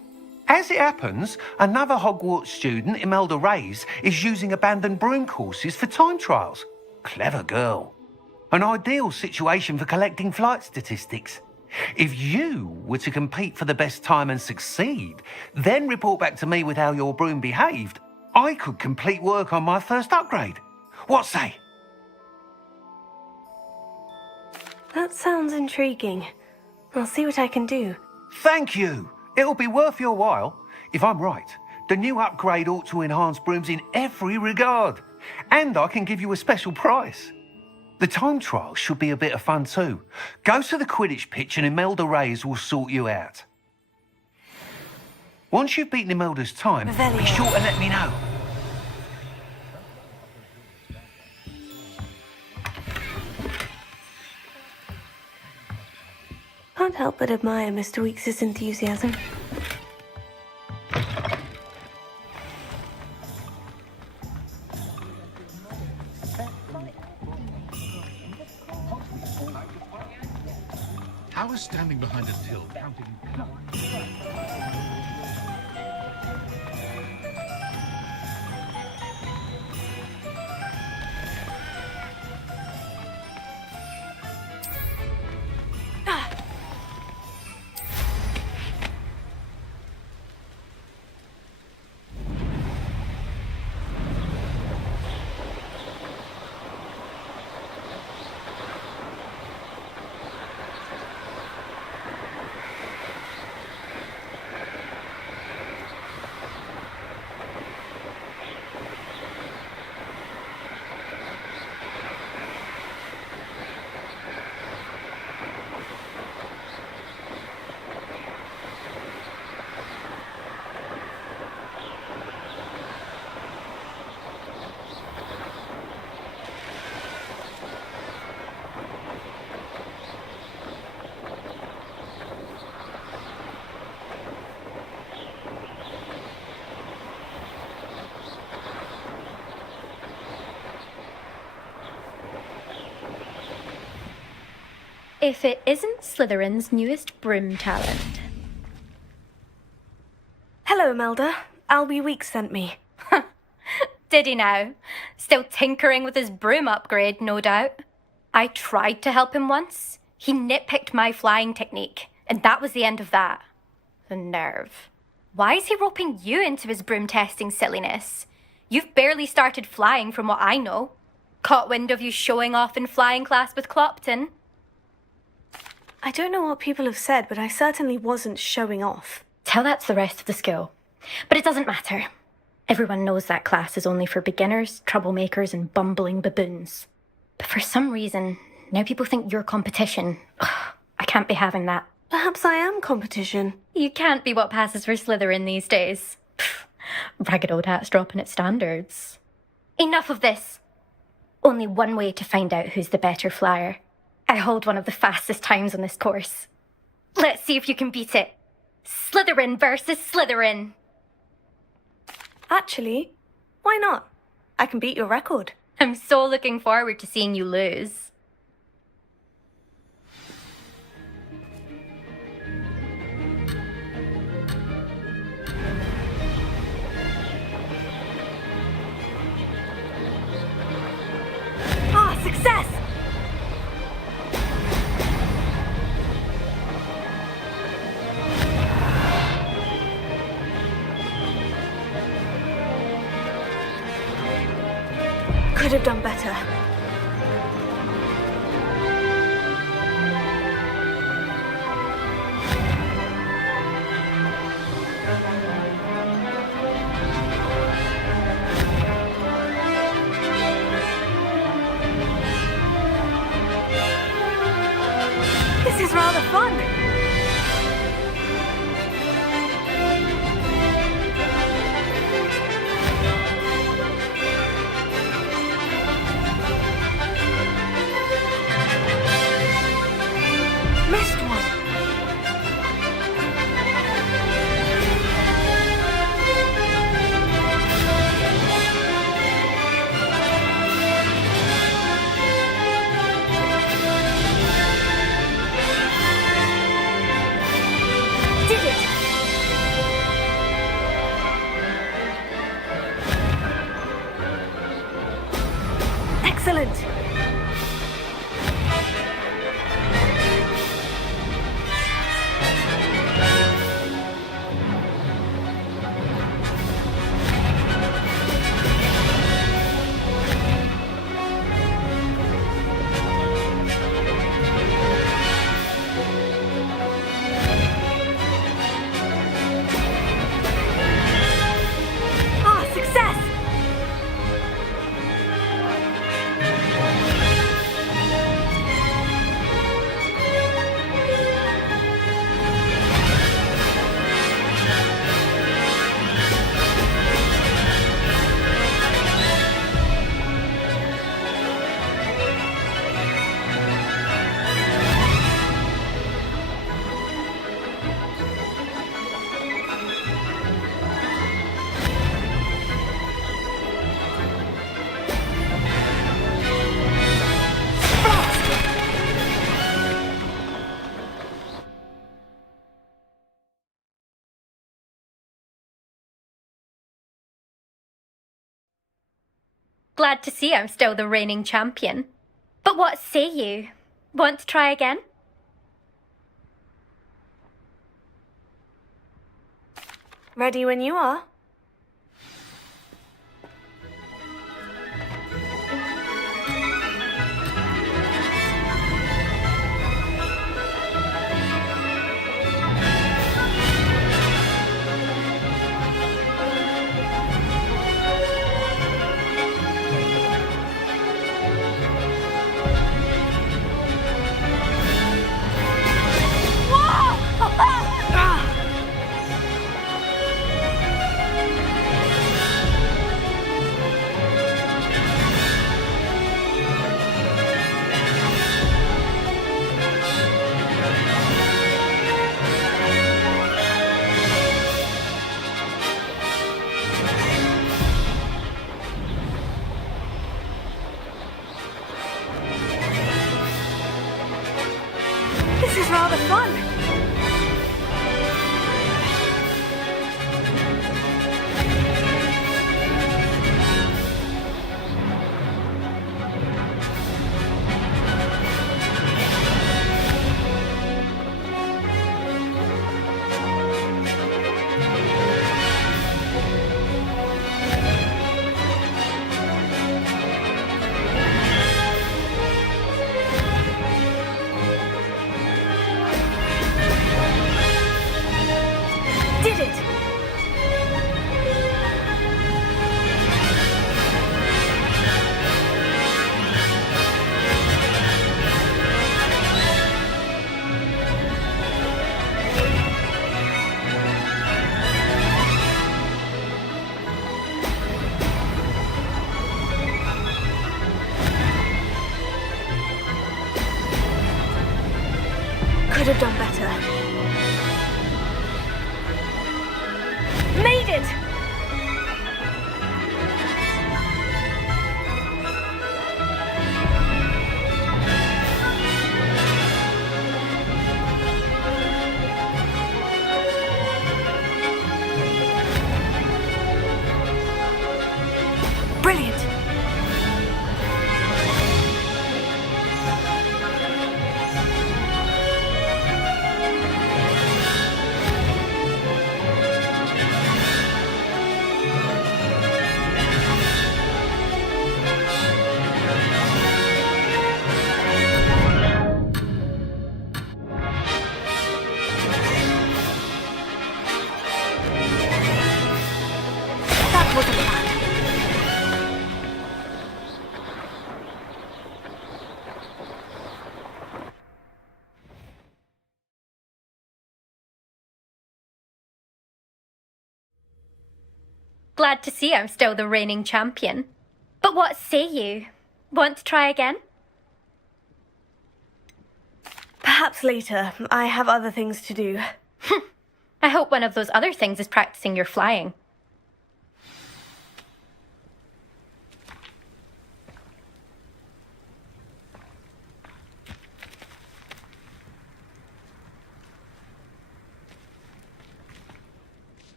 As it happens, another Hogwarts student, Imelda Reyes, is using abandoned broom courses for time trials. Clever girl. An ideal situation for collecting flight statistics. If you were to compete for the best time and succeed, then report back to me with how your broom behaved, I could complete work on my first upgrade. What say? That sounds intriguing. I'll see what I can do. Thank you. It'll be worth your while. If I'm right, the new upgrade ought to enhance brooms in every regard. And I can give you a special price. The time trial should be a bit of fun too. Go to the Quidditch pitch and Imelda Reyes will sort you out. Once you've beaten Imelda's time, be sure to let me know. Can't help but admire Mr. Weekes' enthusiasm. I was standing behind a till counting. If it isn't Slytherin's newest broom talent. Hello, Imelda. Albie Weeks sent me. Did he now? Still tinkering with his broom upgrade, no doubt. I tried to help him once. He nitpicked my flying technique, and that was the end of that. The nerve. Why is he roping you into his broom testing silliness? You've barely started flying from what I know. Caught wind of you showing off in flying class with Clopton. I don't know what people have said, but I certainly wasn't showing off. Tell that to the rest of the school. But it doesn't matter. Everyone knows that class is only for beginners, troublemakers, and bumbling baboons. But for some reason, now people think you're competition. Ugh, I can't be having that. Perhaps I am competition. You can't be what passes for Slytherin these days. Pfft, ragged old hat's dropping its standards. Enough of this. Only one way to find out who's the better flyer. I hold one of the fastest times on this course. Let's see if you can beat it. Slytherin versus Slytherin. Actually, why not? I can beat your record. I'm so looking forward to seeing you lose. Success! Could have done better. This is rather fun. Missed one. Did it! Excellent! Ah, success! Glad to see I'm still the reigning champion. But what say you? Want to try again? Ready when you are. This is rather fun. Did it! Could have done better. Made it! Brilliant! Glad to see I'm still the reigning champion. But what say you? Want to try again? Perhaps later. I have other things to do. I hope one of those other things is practicing your flying.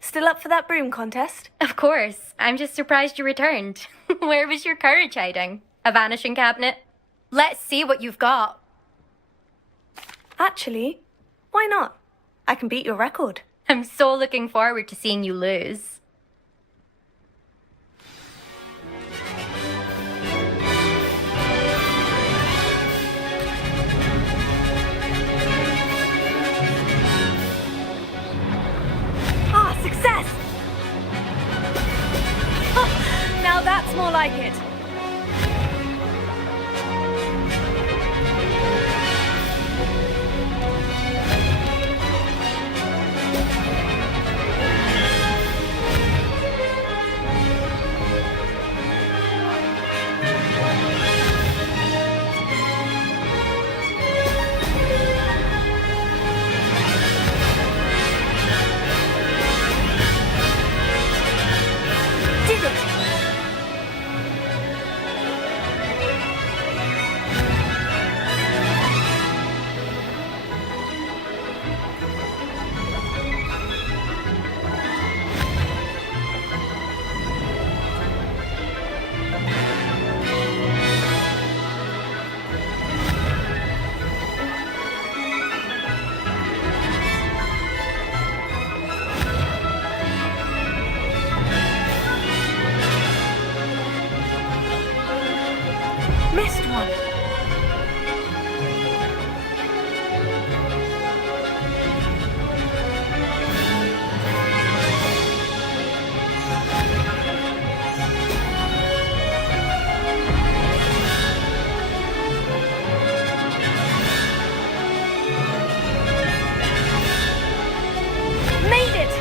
Still up for that broom contest? Of course. I'm just surprised you returned. Where was your courage hiding? A vanishing cabinet? Let's see what you've got. Actually, why not? I can beat your record. I'm so looking forward to seeing you lose. Ah, success! Now that's more like it. Missed one. Made it!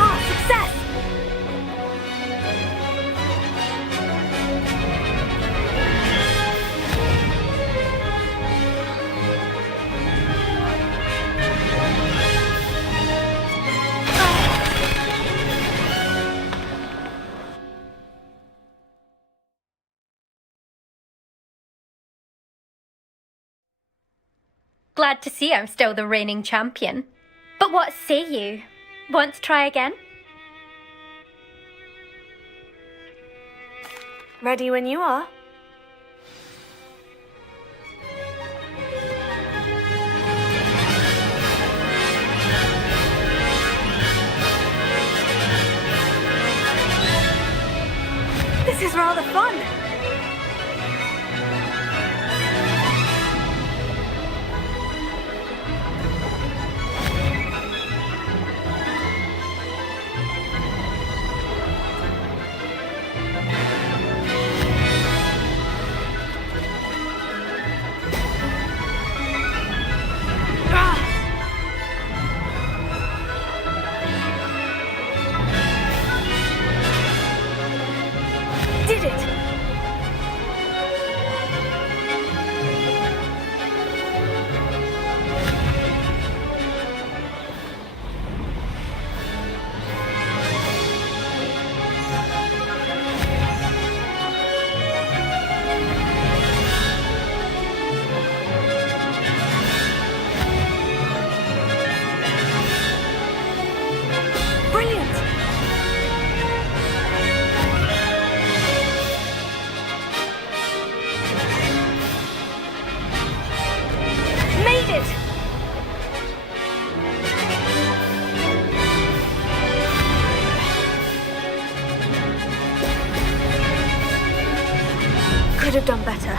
Ah, success! Glad to see I'm still the reigning champion. But what say you? Want to try again? Ready when you are. This is rather fun. Did it! Brilliant! could have done better.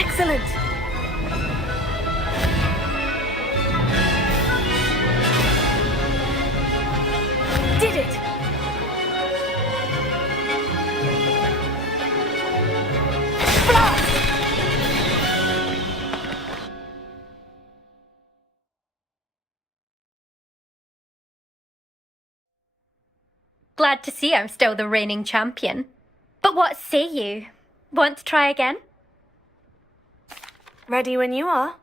Excellent! Did it! Glad to see I'm still the reigning champion. But what say you? Want to try again? Ready when you are.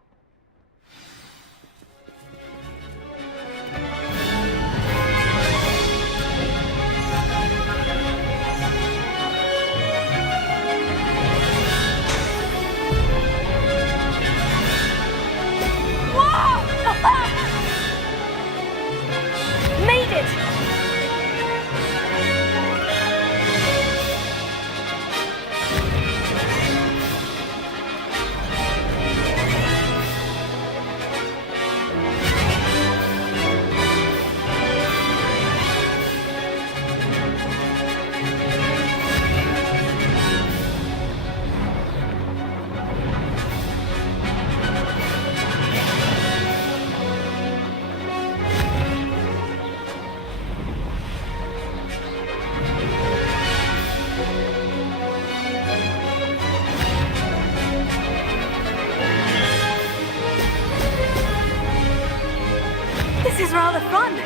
Made it! This is rather fun.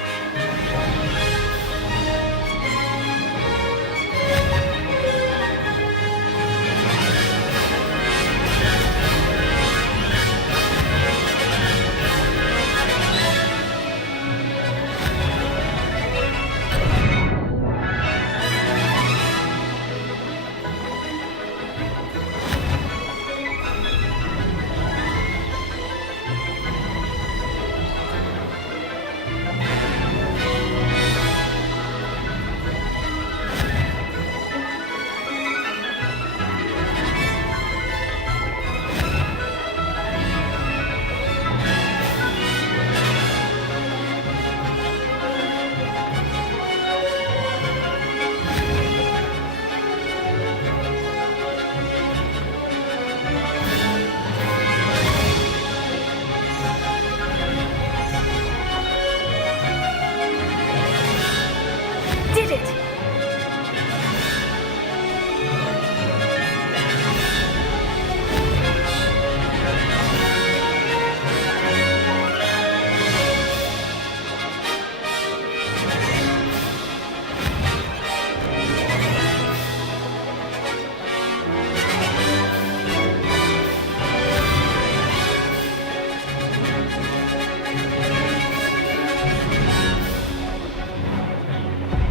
Did it!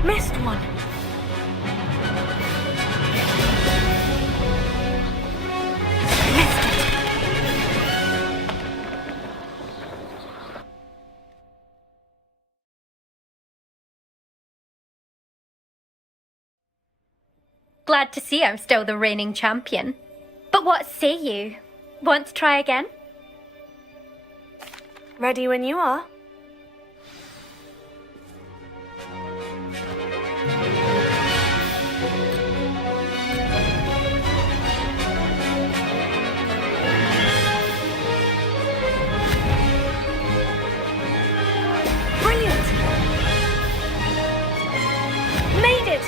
Missed one. Missed it. Glad to see I'm still the reigning champion. But what say you? Want to try again? Ready when you are. Brilliant! Made it!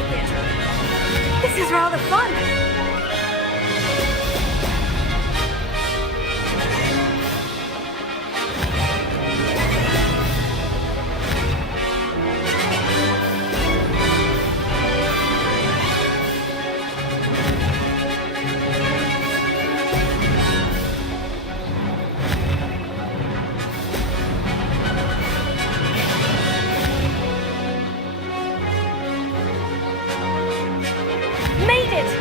like it. This is rather fun. Made it!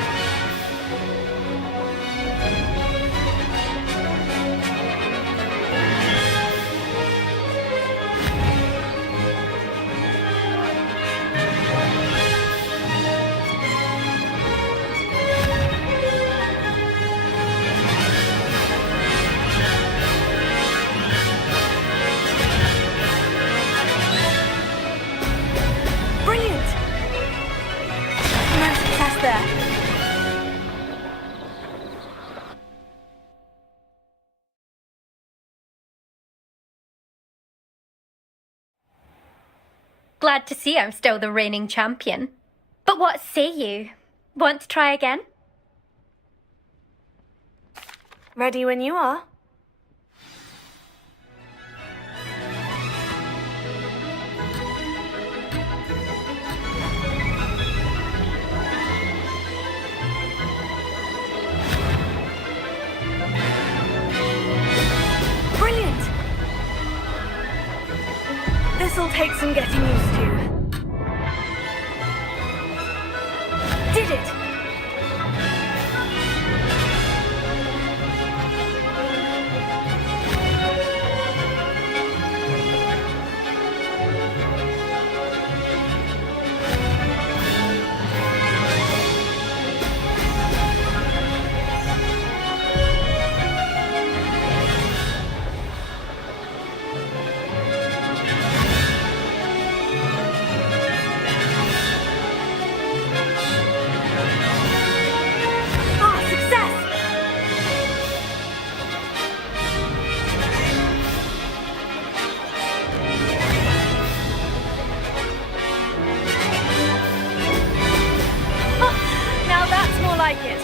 Brilliant! No success there. Glad to see I'm still the reigning champion. But what say you? Want to try again? Ready when you are. Brilliant! This'll take some getting used to. Did it! Ah, success! Now that's more like it.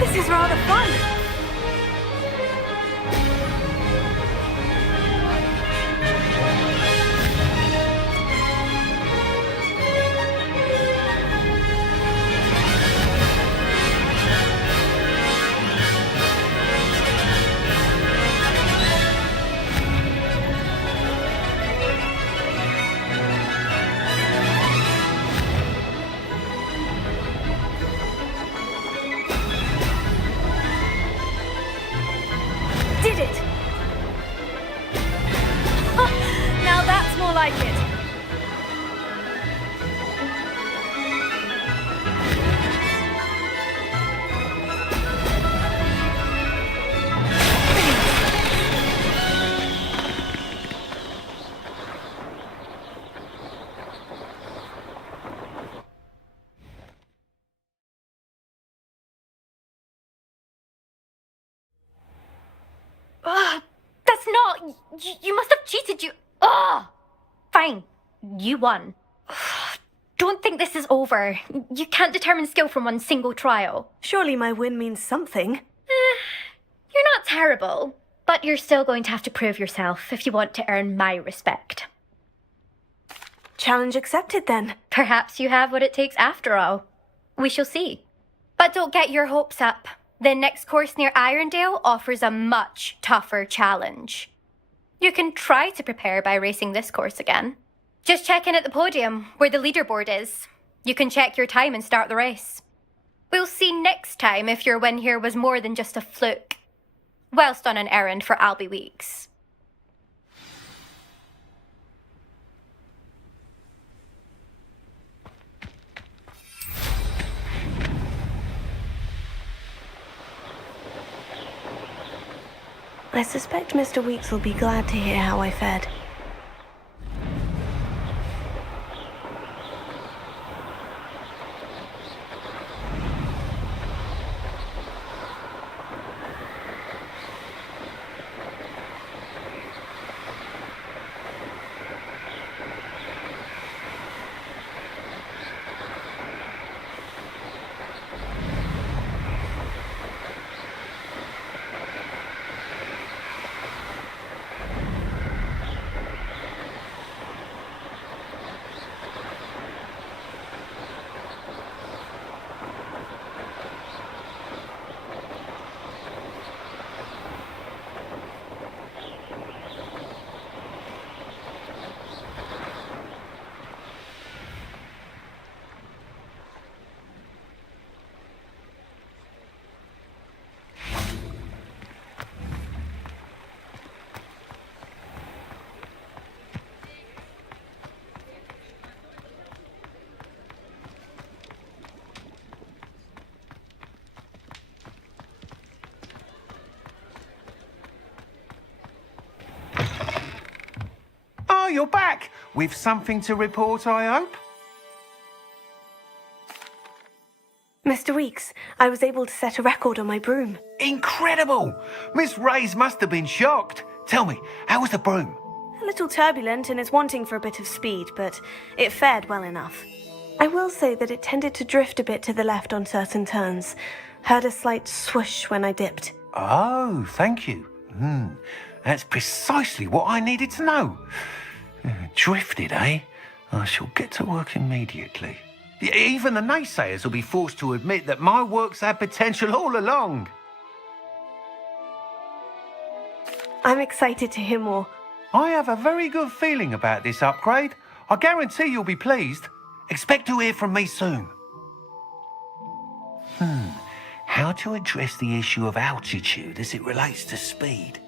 This is rather fun. Did it! Now that's more like it. That's not... You must have cheated, you... Ugh! Fine. You won. Don't think this is over. You can't determine skill from one single trial. Surely my win means something. You're not terrible, but you're still going to have to prove yourself if you want to earn my respect. Challenge accepted then. Perhaps you have what it takes after all. We shall see. But don't get your hopes up. The next course near Irondale offers a much tougher challenge. You can try to prepare by racing this course again. Just check in at the podium, where the leaderboard is. You can check your time and start the race. We'll see next time if your win here was more than just a fluke. Whilst on an errand for Albie Weeks. I suspect Mr. Weeks will be glad to hear how I fared. you're back. With something to report, I hope? Mr. Weeks, I was able to set a record on my broom. Incredible! Miss Reyes must have been shocked. Tell me, how was the broom? A little turbulent and is wanting for a bit of speed, but it fared well enough. I will say that it tended to drift a bit to the left on certain turns. Heard a slight swoosh when I dipped. Oh, thank you. That's precisely what I needed to know. Drifted, eh? I shall get to work immediately. Even the naysayers will be forced to admit that my work's had potential all along. I'm excited to hear more. I have a very good feeling about this upgrade. I guarantee you'll be pleased. Expect to hear from me soon. How to address the issue of altitude as it relates to speed?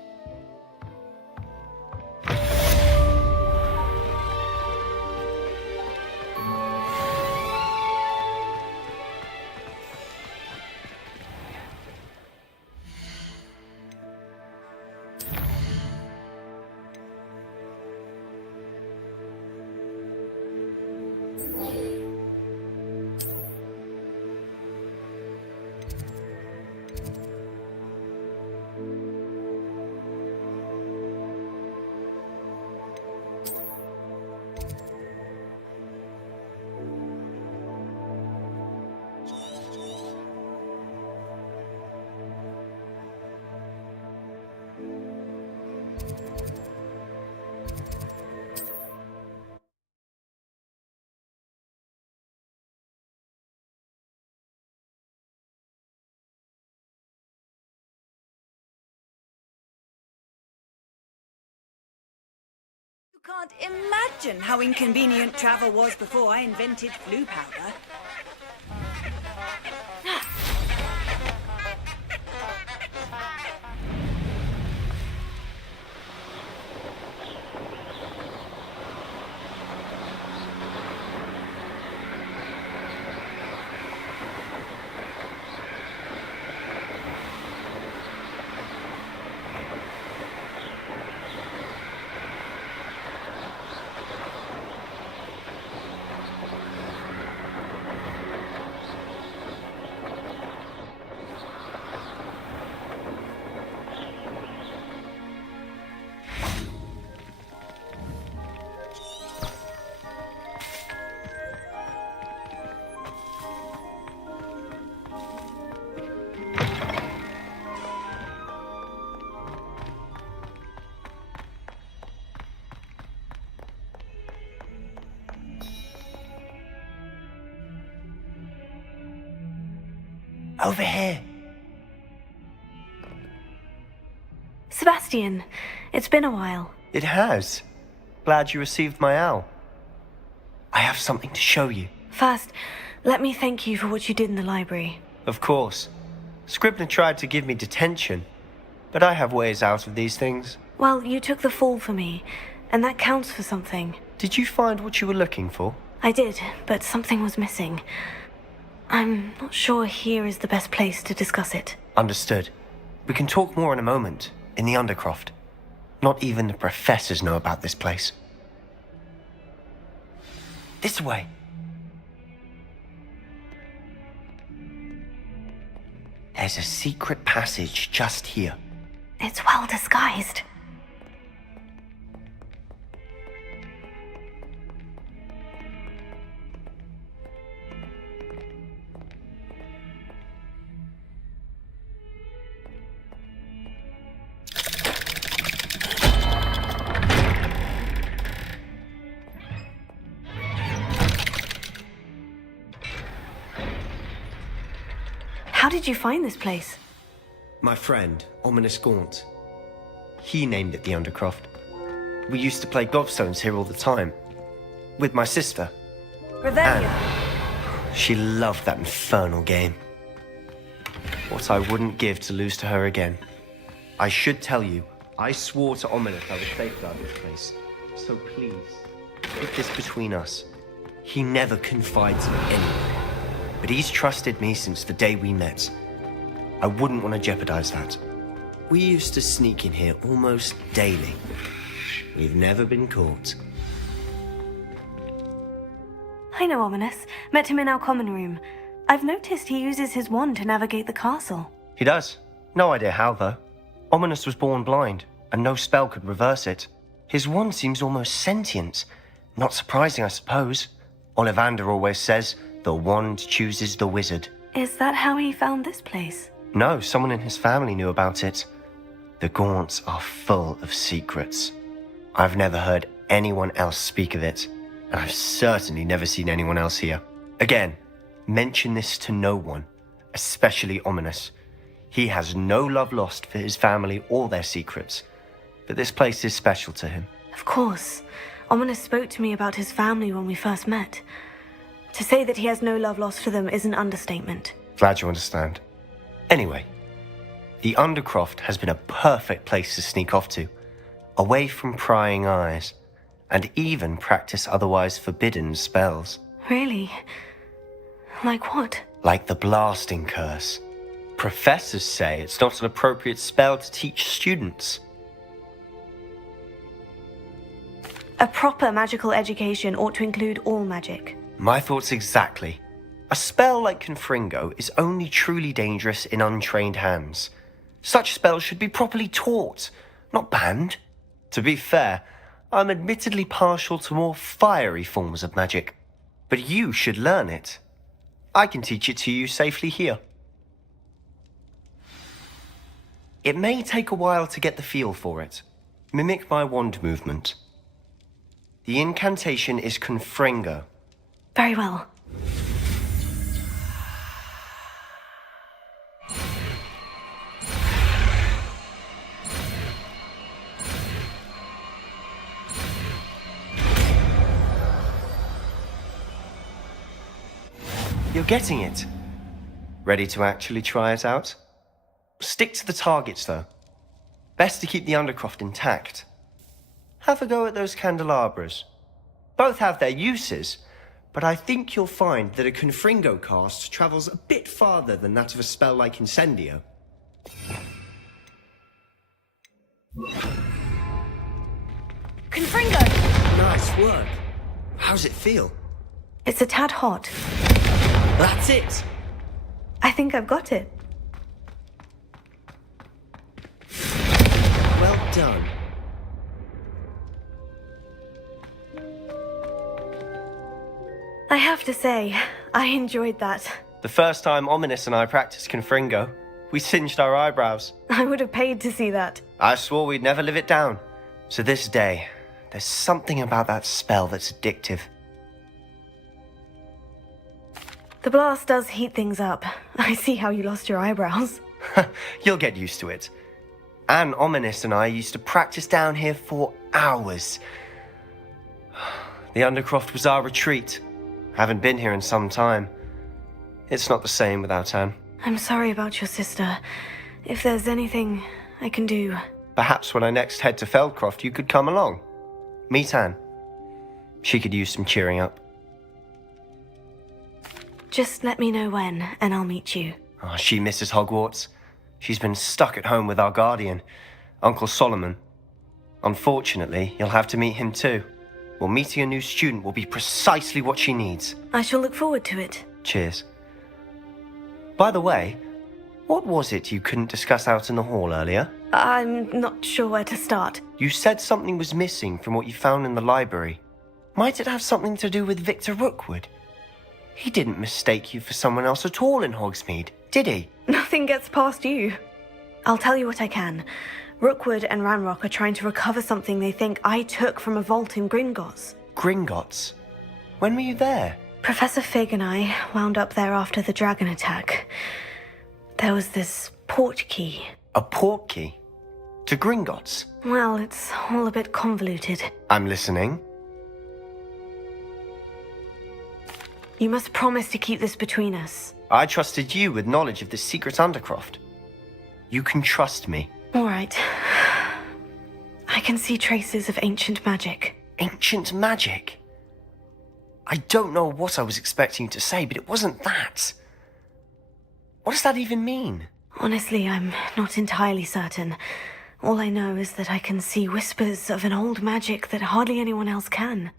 You can't imagine how inconvenient travel was before I invented flu powder. Over here. Sebastian, it's been a while. It has. Glad you received my owl. I have something to show you. First, let me thank you for what you did in the library. Of course. Scribner tried to give me detention, but I have ways out of these things. Well, you took the fall for me, and that counts for something. Did you find what you were looking for? I did, but something was missing. I'm not sure here is the best place to discuss it. Understood. We can talk more in a moment, in the Undercroft. Not even the professors know about this place. This way. There's a secret passage just here. It's well disguised. How did you find this place? My friend, Ominous Gaunt. He named it the Undercroft. We used to play gobstones here all the time. With my sister. Revelia. She loved that infernal game. What I wouldn't give to lose to her again. I should tell you, I swore to Ominous I would safeguard this place. So please, keep this between us. He never confides in anyone. But he's trusted me since the day we met. I wouldn't want to jeopardize that. We used to sneak in here almost daily. We've never been caught. I know Ominous. Met him in our common room. I've noticed he uses his wand to navigate the castle. He does. No idea how, though. Ominous was born blind, and no spell could reverse it. His wand seems almost sentient. Not surprising, I suppose. Ollivander always says, the wand chooses the wizard. Is that how he found this place? No, someone in his family knew about it. The Gaunts are full of secrets. I've never heard anyone else speak of it, and I've certainly never seen anyone else here. Again, mention this to no one, especially Ominous. He has no love lost for his family or their secrets, but this place is special to him. Of course. Ominous spoke to me about his family when we first met. To say that he has no love lost for them is an understatement. Glad you understand. Anyway, the Undercroft has been a perfect place to sneak off to, away from prying eyes, and even practice otherwise forbidden spells. Really? Like what? Like the blasting curse. Professors say it's not an appropriate spell to teach students. A proper magical education ought to include all magic. My thoughts exactly. A spell like Confringo is only truly dangerous in untrained hands. Such spells should be properly taught, not banned. To be fair, I'm admittedly partial to more fiery forms of magic, but you should learn it. I can teach it to you safely here. It may take a while to get the feel for it. Mimic my wand movement. The incantation is Confringo. Very well. You're getting it. Ready to actually try it out? Stick to the targets, though. Best to keep the Undercroft intact. Have a go at those candelabras. Both have their uses, but I think you'll find that a Confringo cast travels a bit farther than that of a spell like Incendio. Confringo! Nice work. How's it feel? It's a tad hot. That's it! I think I've got it. Well done. I have to say, I enjoyed that. The first time Ominous and I practiced Confringo, we singed our eyebrows. I would have paid to see that. I swore we'd never live it down. So this day, there's something about that spell that's addictive. The blast does heat things up. I see how you lost your eyebrows. You'll get used to it. Anne Ominous and I used to practice down here for hours. The Undercroft was our retreat. Haven't been here in some time. It's not the same without Anne. I'm sorry about your sister. If there's anything I can do... Perhaps when I next head to Feldcroft, you could come along. Meet Anne. She could use some cheering up. Just let me know when, and I'll meet you. Oh, she misses Hogwarts. She's been stuck at home with our guardian, Uncle Solomon. Unfortunately, you'll have to meet him too. Well, meeting a new student will be precisely what she needs. I shall look forward to it. Cheers. By the way, what was it you couldn't discuss out in the hall earlier? I'm not sure where to start. You said something was missing from what you found in the library. Might it have something to do with Victor Rookwood? He didn't mistake you for someone else at all in Hogsmeade, did he? Nothing gets past you. I'll tell you what I can. Rookwood and Ranrock are trying to recover something they think I took from a vault in Gringotts. Gringotts? When were you there? Professor Fig and I wound up there after the dragon attack. There was this port key. A port key? To Gringotts? Well, it's all a bit convoluted. I'm listening. You must promise to keep this between us. I trusted you with knowledge of this secret Undercroft. You can trust me. All right. I can see traces of ancient magic. Ancient magic? I don't know what I was expecting you to say, but it wasn't that. What does that even mean? Honestly, I'm not entirely certain. All I know is that I can see whispers of an old magic that hardly anyone else can.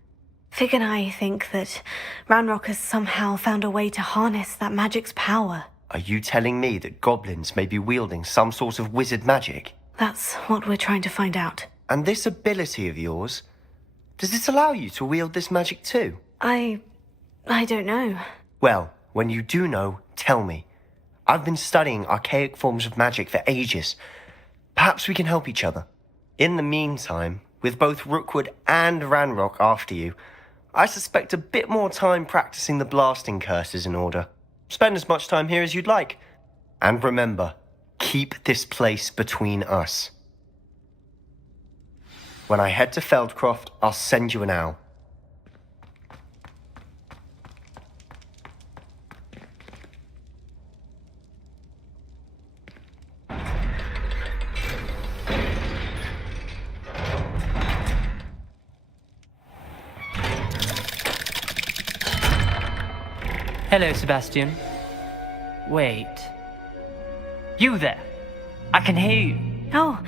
Fig and I think that Ranrock has somehow found a way to harness that magic's power. Are you telling me that goblins may be wielding some sort of wizard magic? That's what we're trying to find out. And this ability of yours, does it allow you to wield this magic too? I don't know. Well, when you do know, tell me. I've been studying archaic forms of magic for ages. Perhaps we can help each other. In the meantime, with both Rookwood and Ranrock after you, I suspect a bit more time practicing the blasting curse is in order. Spend as much time here as you'd like. And remember, keep this place between us. When I head to Feldcroft, I'll send you an owl. Hello, Sebastian. Wait. You there? I can hear you. Oh,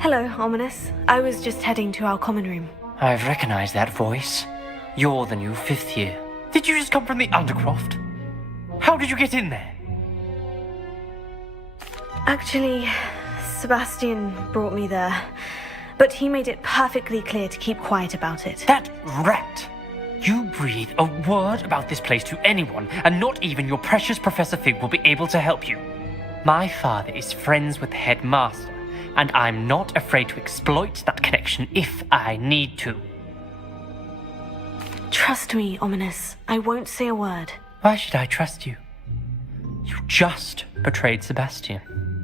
hello, Ominous. I was just heading to our common room. I've recognized that voice. You're the new 5th year. Did you just come from the Undercroft? How did you get in there? Actually, Sebastian brought me there, but he made it perfectly clear to keep quiet about it. That rat! You breathe a word about this place to anyone, and not even your precious Professor Fig will be able to help you. My father is friends with the headmaster, and I'm not afraid to exploit that connection if I need to. Trust me, Ominous. I won't say a word. Why should I trust you? You just betrayed Sebastian.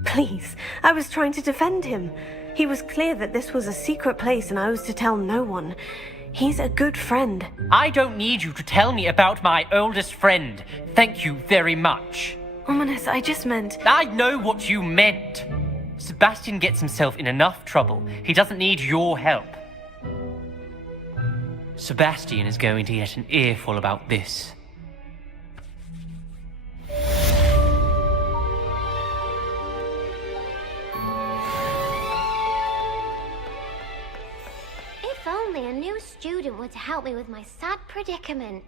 Please, I was trying to defend him. He was clear that this was a secret place and I was to tell no one. He's a good friend. I don't need you to tell me about my oldest friend. Thank you very much. Ominous, I just meant... I know what you meant. Sebastian gets himself in enough trouble. He doesn't need your help. Sebastian is going to get an earful about this. If only a new student were to help me with my sad predicament.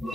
You